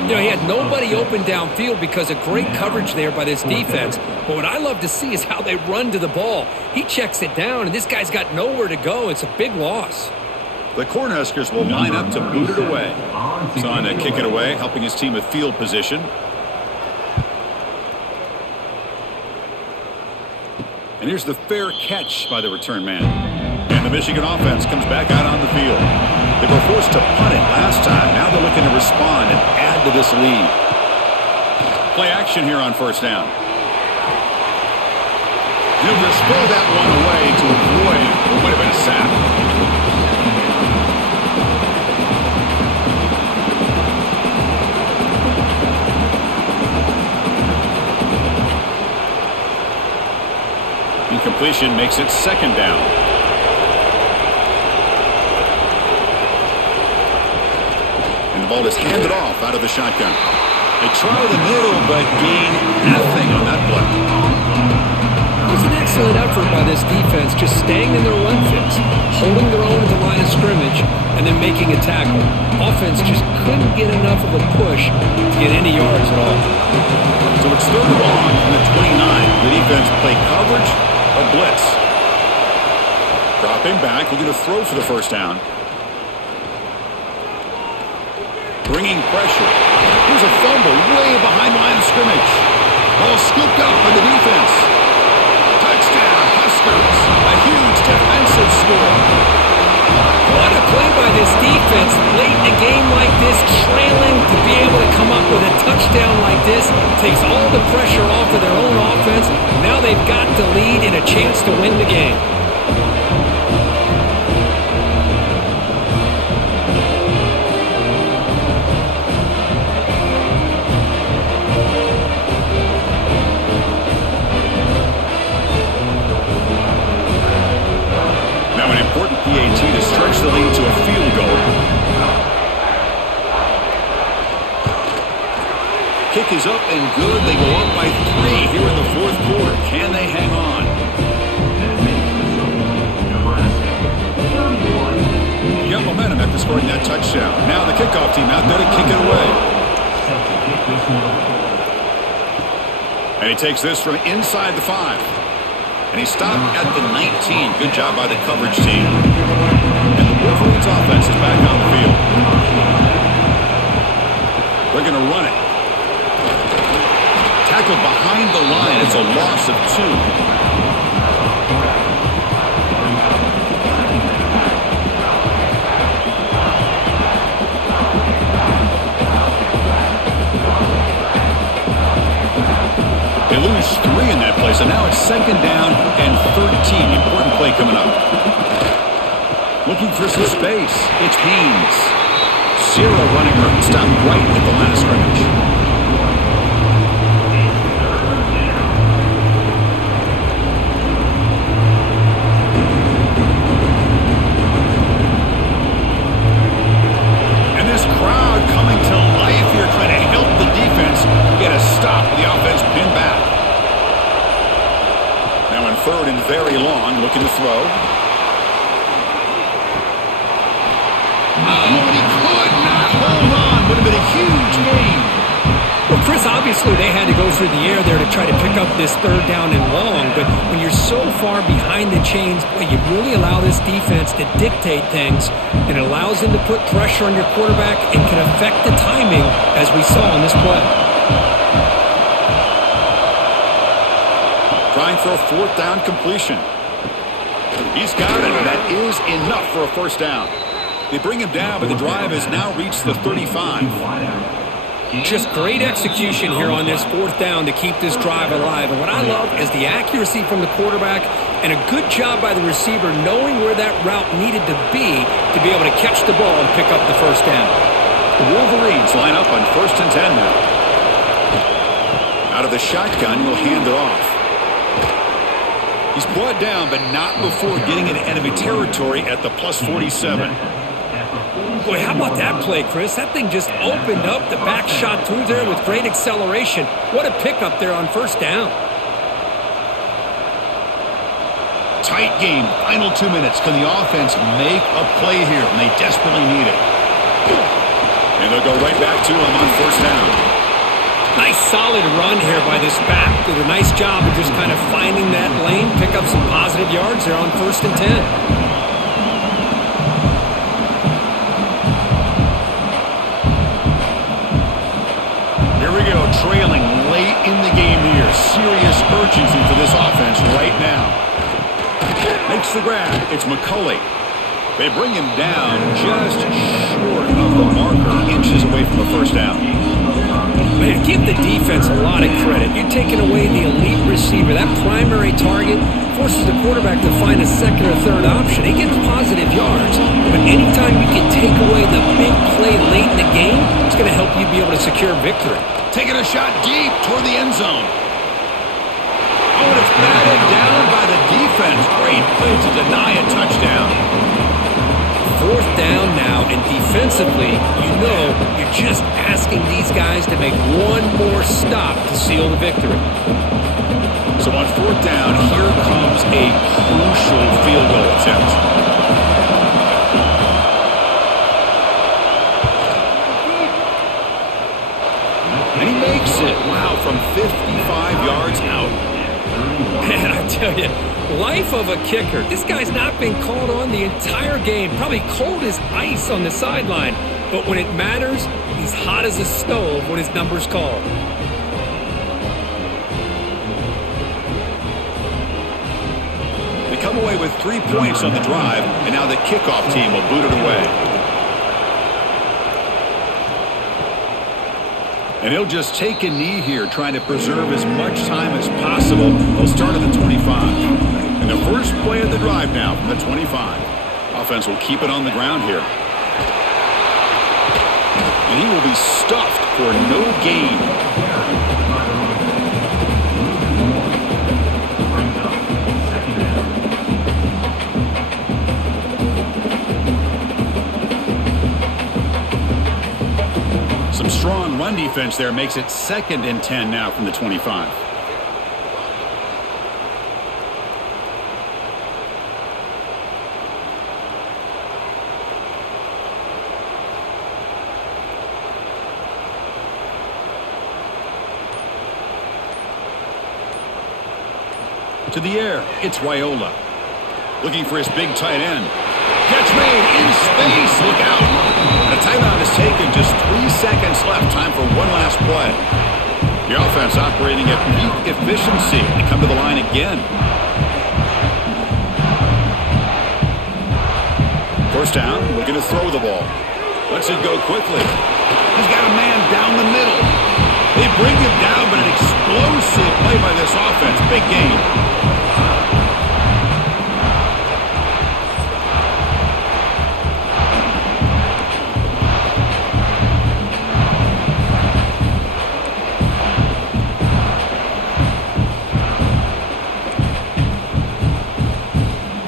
You know, he had nobody open downfield because of great coverage there by this defense. But what I love to see is how they run to the ball. He checks it down, and this guy's got nowhere to go. It's a big loss. The Cornhuskers will line up to boot it away. He's on to kick it away, helping his team with field position. And here's the fair catch by the return man. And the Michigan offense comes back out on the field. They were forced to punt it last time. Now they're looking to respond and add to this lead. Play action here on first down. He'll just throw that one away to avoid what would have been a sack. Incompletion makes it second down. The ball is handed off out of the shotgun. They try the middle, but gain nothing on that play. It was an excellent effort by this defense, just staying in their run fix, holding their own at the line of scrimmage, and then making a tackle. Offense just couldn't get enough of a push to get any yards at all. So it's 3rd and long from the 29. The defense play coverage or blitz. Dropping back, looking to throw for the first down. Bringing pressure. Here's a fumble way behind line of scrimmage. Ball scooped up by the defense. Touchdown, Huskers. A huge defensive score. What a play by this defense. Late in a game like this, trailing, to be able to come up with a touchdown like this takes all the pressure off of their own offense. Now they've got the lead and a chance to win the game. PAT to stretch the lead to a field goal. Kick is up and good. They go up by 3 here in the 4th quarter. Can they hang on? You got momentum after scoring that touchdown. Now the kickoff team out there to kick it away. And he takes this from inside the 5. And he stopped at the 19. Good job by the coverage team. And the Wolverines offense is back on the field. They're going to run it. Tackled behind the line. It's a loss of 2. They lose 3 in that play, so now it's 2nd down and 13. Important play coming up. Looking for some space. It's Haynes. 0 running room. Stopped right at the line of scrimmage. And this crowd coming to life here, trying to help the defense get a stop. The offense pinned back. Now in 3rd and very long, looking to throw. Oh, and he could not hold on. Would have been a huge gain. Well, Chris, obviously they had to go through the air there to try to pick up this 3rd down and long, but when you're so far behind the chains, boy, you really allow this defense to dictate things, and it allows them to put pressure on your quarterback and can affect the timing, as we saw in this play. Trying for a 4th down completion. He's got it. That is enough for a 1st down. They bring him down, but the drive has now reached the 35. Just great execution here on this 4th down to keep this drive alive. And what I love is the accuracy from the quarterback and a good job by the receiver knowing where that route needed to be able to catch the ball and pick up the 1st down. The Wolverines line up on 1st and 10 now. Out of the shotgun, he'll hand it off. He's brought down, but not before getting into enemy territory at the plus 47. Boy, how about that play, Chris? That thing just opened up. The back shot through there with great acceleration. What a pickup there on 1st down. Tight game. Final 2 minutes. Can the offense make a play here? And they desperately need it. And they'll go right back to him on 1st down. Nice solid run here by this back. Did a nice job of just kind of finding that lane, pick up some positive yards there on 1st and 10. Trailing late in the game here. Serious urgency for this offense right now. Makes the grab. It's McCulley. They bring him down just short of the marker, inches away from the 1st down. Man, give the defense a lot of credit. You're taking away the elite receiver. That primary target forces the quarterback to find a 2nd or 3rd option. He gets positive yards, but anytime you can take away the big play late in the game, it's going to help you be able to secure victory. Taking a shot deep toward the end zone. Oh, and it's batted down by the defense. Great play to deny a touchdown. 4th down now, and defensively, you know you're just asking these guys to make one more stop to seal the victory. So on fourth down, here comes a crucial field goal attempt. And he makes it. Wow, from 55 yards out. Man, I tell you, life of a kicker. This guy's not been called on the entire game. Probably cold as ice on the sideline. But when it matters, he's hot as a stove when his number's called. They come away with 3 points on the drive, and now the kickoff team will boot it away. And he'll just take a knee here, trying to preserve as much time as possible. He'll start at the 25. And the first play of the drive now from the 25. Offense will keep it on the ground here. And he will be stuffed for no gain. Some strong run defense there makes it 2nd and 10 now from the 25. To the air, it's Raiola. Looking for his big tight end. Catch made in space. Look out. And a timeout is taken. Just 3 seconds left. Time for one last play. The offense operating at peak efficiency. They come to the line again. First down, looking to throw the ball. Lets it go quickly. He's got a man down the middle. They bring him down, but an explosive play by this offense. Big game.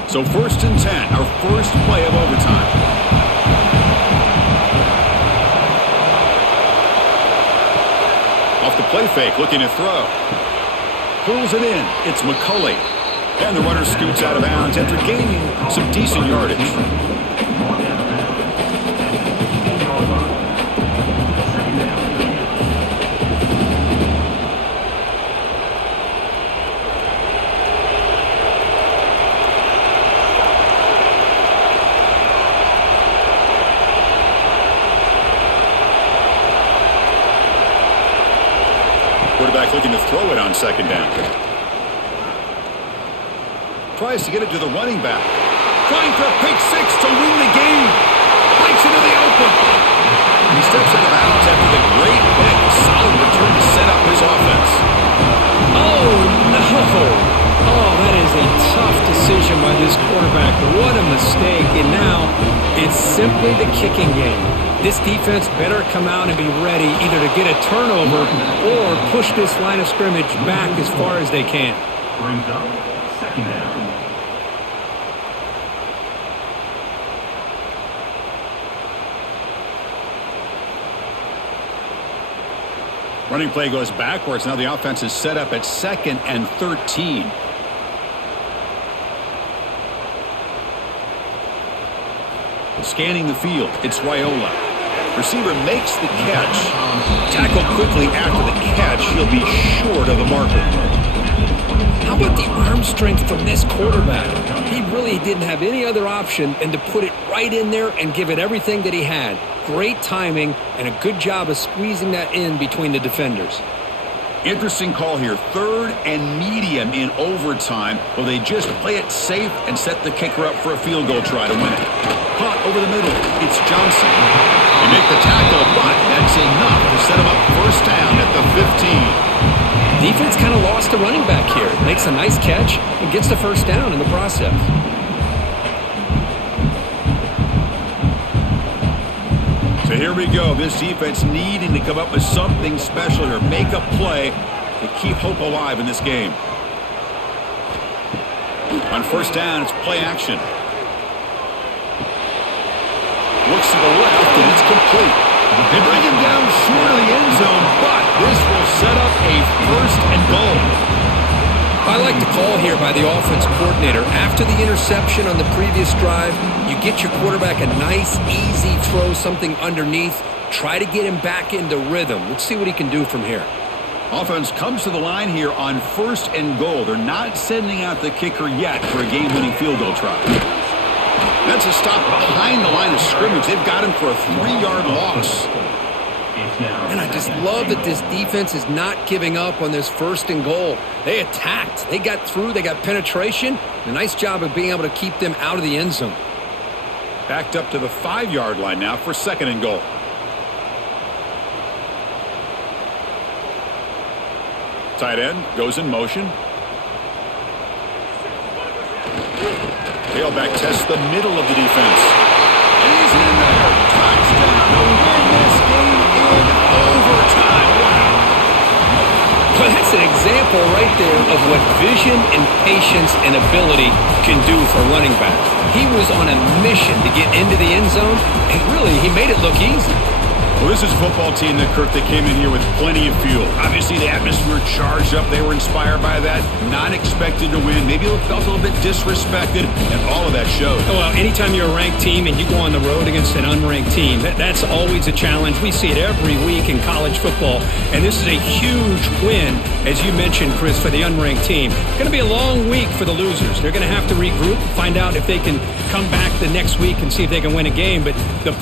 So 1st and 10, our first play of overtime. Off the play fake, looking to throw. Pulls it in. It's McCulley. And the runner scoots out of bounds after gaining some decent yardage. Quarterback looking to throw it on 2nd down. Tries to get it to the running back. Trying for a pick 6 to win the game. Breaks into the open. He steps out of bounds after the great pick. A solid return to set up his offense. Oh, no. Oh, that is a tough decision by this quarterback. What a mistake. And now it's simply the kicking game. This defense better come out and be ready either to get a turnover or push this line of scrimmage back as far as they can. Brings up 2nd down. Running play goes backwards. Now the offense is set up at 2nd and 13. Scanning the field, it's Raiola. Receiver makes the catch. Tackled quickly after the catch. He'll be short of the marker. How about the arm strength from this quarterback? He really didn't have any other option than to put it right in there and give it everything that he had. Great timing and a good job of squeezing that in between the defenders. Interesting call here. 3rd and medium in overtime. Will they just play it safe and set the kicker up for a field goal try to win it? Caught over the middle. It's Johnson. They make the tackle, but that's enough to set him up 1st down at the 15. Defense kind of lost a running back here. Makes a nice catch and gets the 1st down in the process. So here we go. This defense needing to come up with something special here. Make a play to keep hope alive in this game. On 1st down, it's play action. Looks to the left, and it's complete. They bring him down short of the end zone, but this will set up a 1st and goal. I like the call here by the offense coordinator. After the interception on the previous drive, you get your quarterback a nice, easy throw, something underneath. Try to get him back into rhythm. Let's see what he can do from here. Offense comes to the line here on 1st and goal. They're not sending out the kicker yet for a game-winning field goal try. That's a stop behind the line of scrimmage. They've got him for a 3-yard loss. And I just love that this defense is not giving up on this 1st and goal. They attacked. They got through. They got penetration. A nice job of being able to keep them out of the end zone. Backed up to the 5-yard line now for 2nd and goal. Tight end goes in motion. Tailback tests the middle of the defense. And he's in there. Touchdown to win this game in overtime. Wow. Well, that's an example right there of what vision and patience and ability can do for a running back. He was on a mission to get into the end zone, and really, he made it look easy. Well, this is a football team that, Kirk, that came in here with plenty of fuel. Obviously, the atmosphere charged up. They were inspired by that. Not expected to win. Maybe felt a little bit disrespected, and all of that showed. Well, anytime you're a ranked team and you go on the road against an unranked team, that's always a challenge. We see it every week in college football, and this is a huge win, as you mentioned, Chris, for the unranked team. Going to be a long week for the losers. They're going to have to regroup, find out if they can come back the next week and see if they can win a game. But the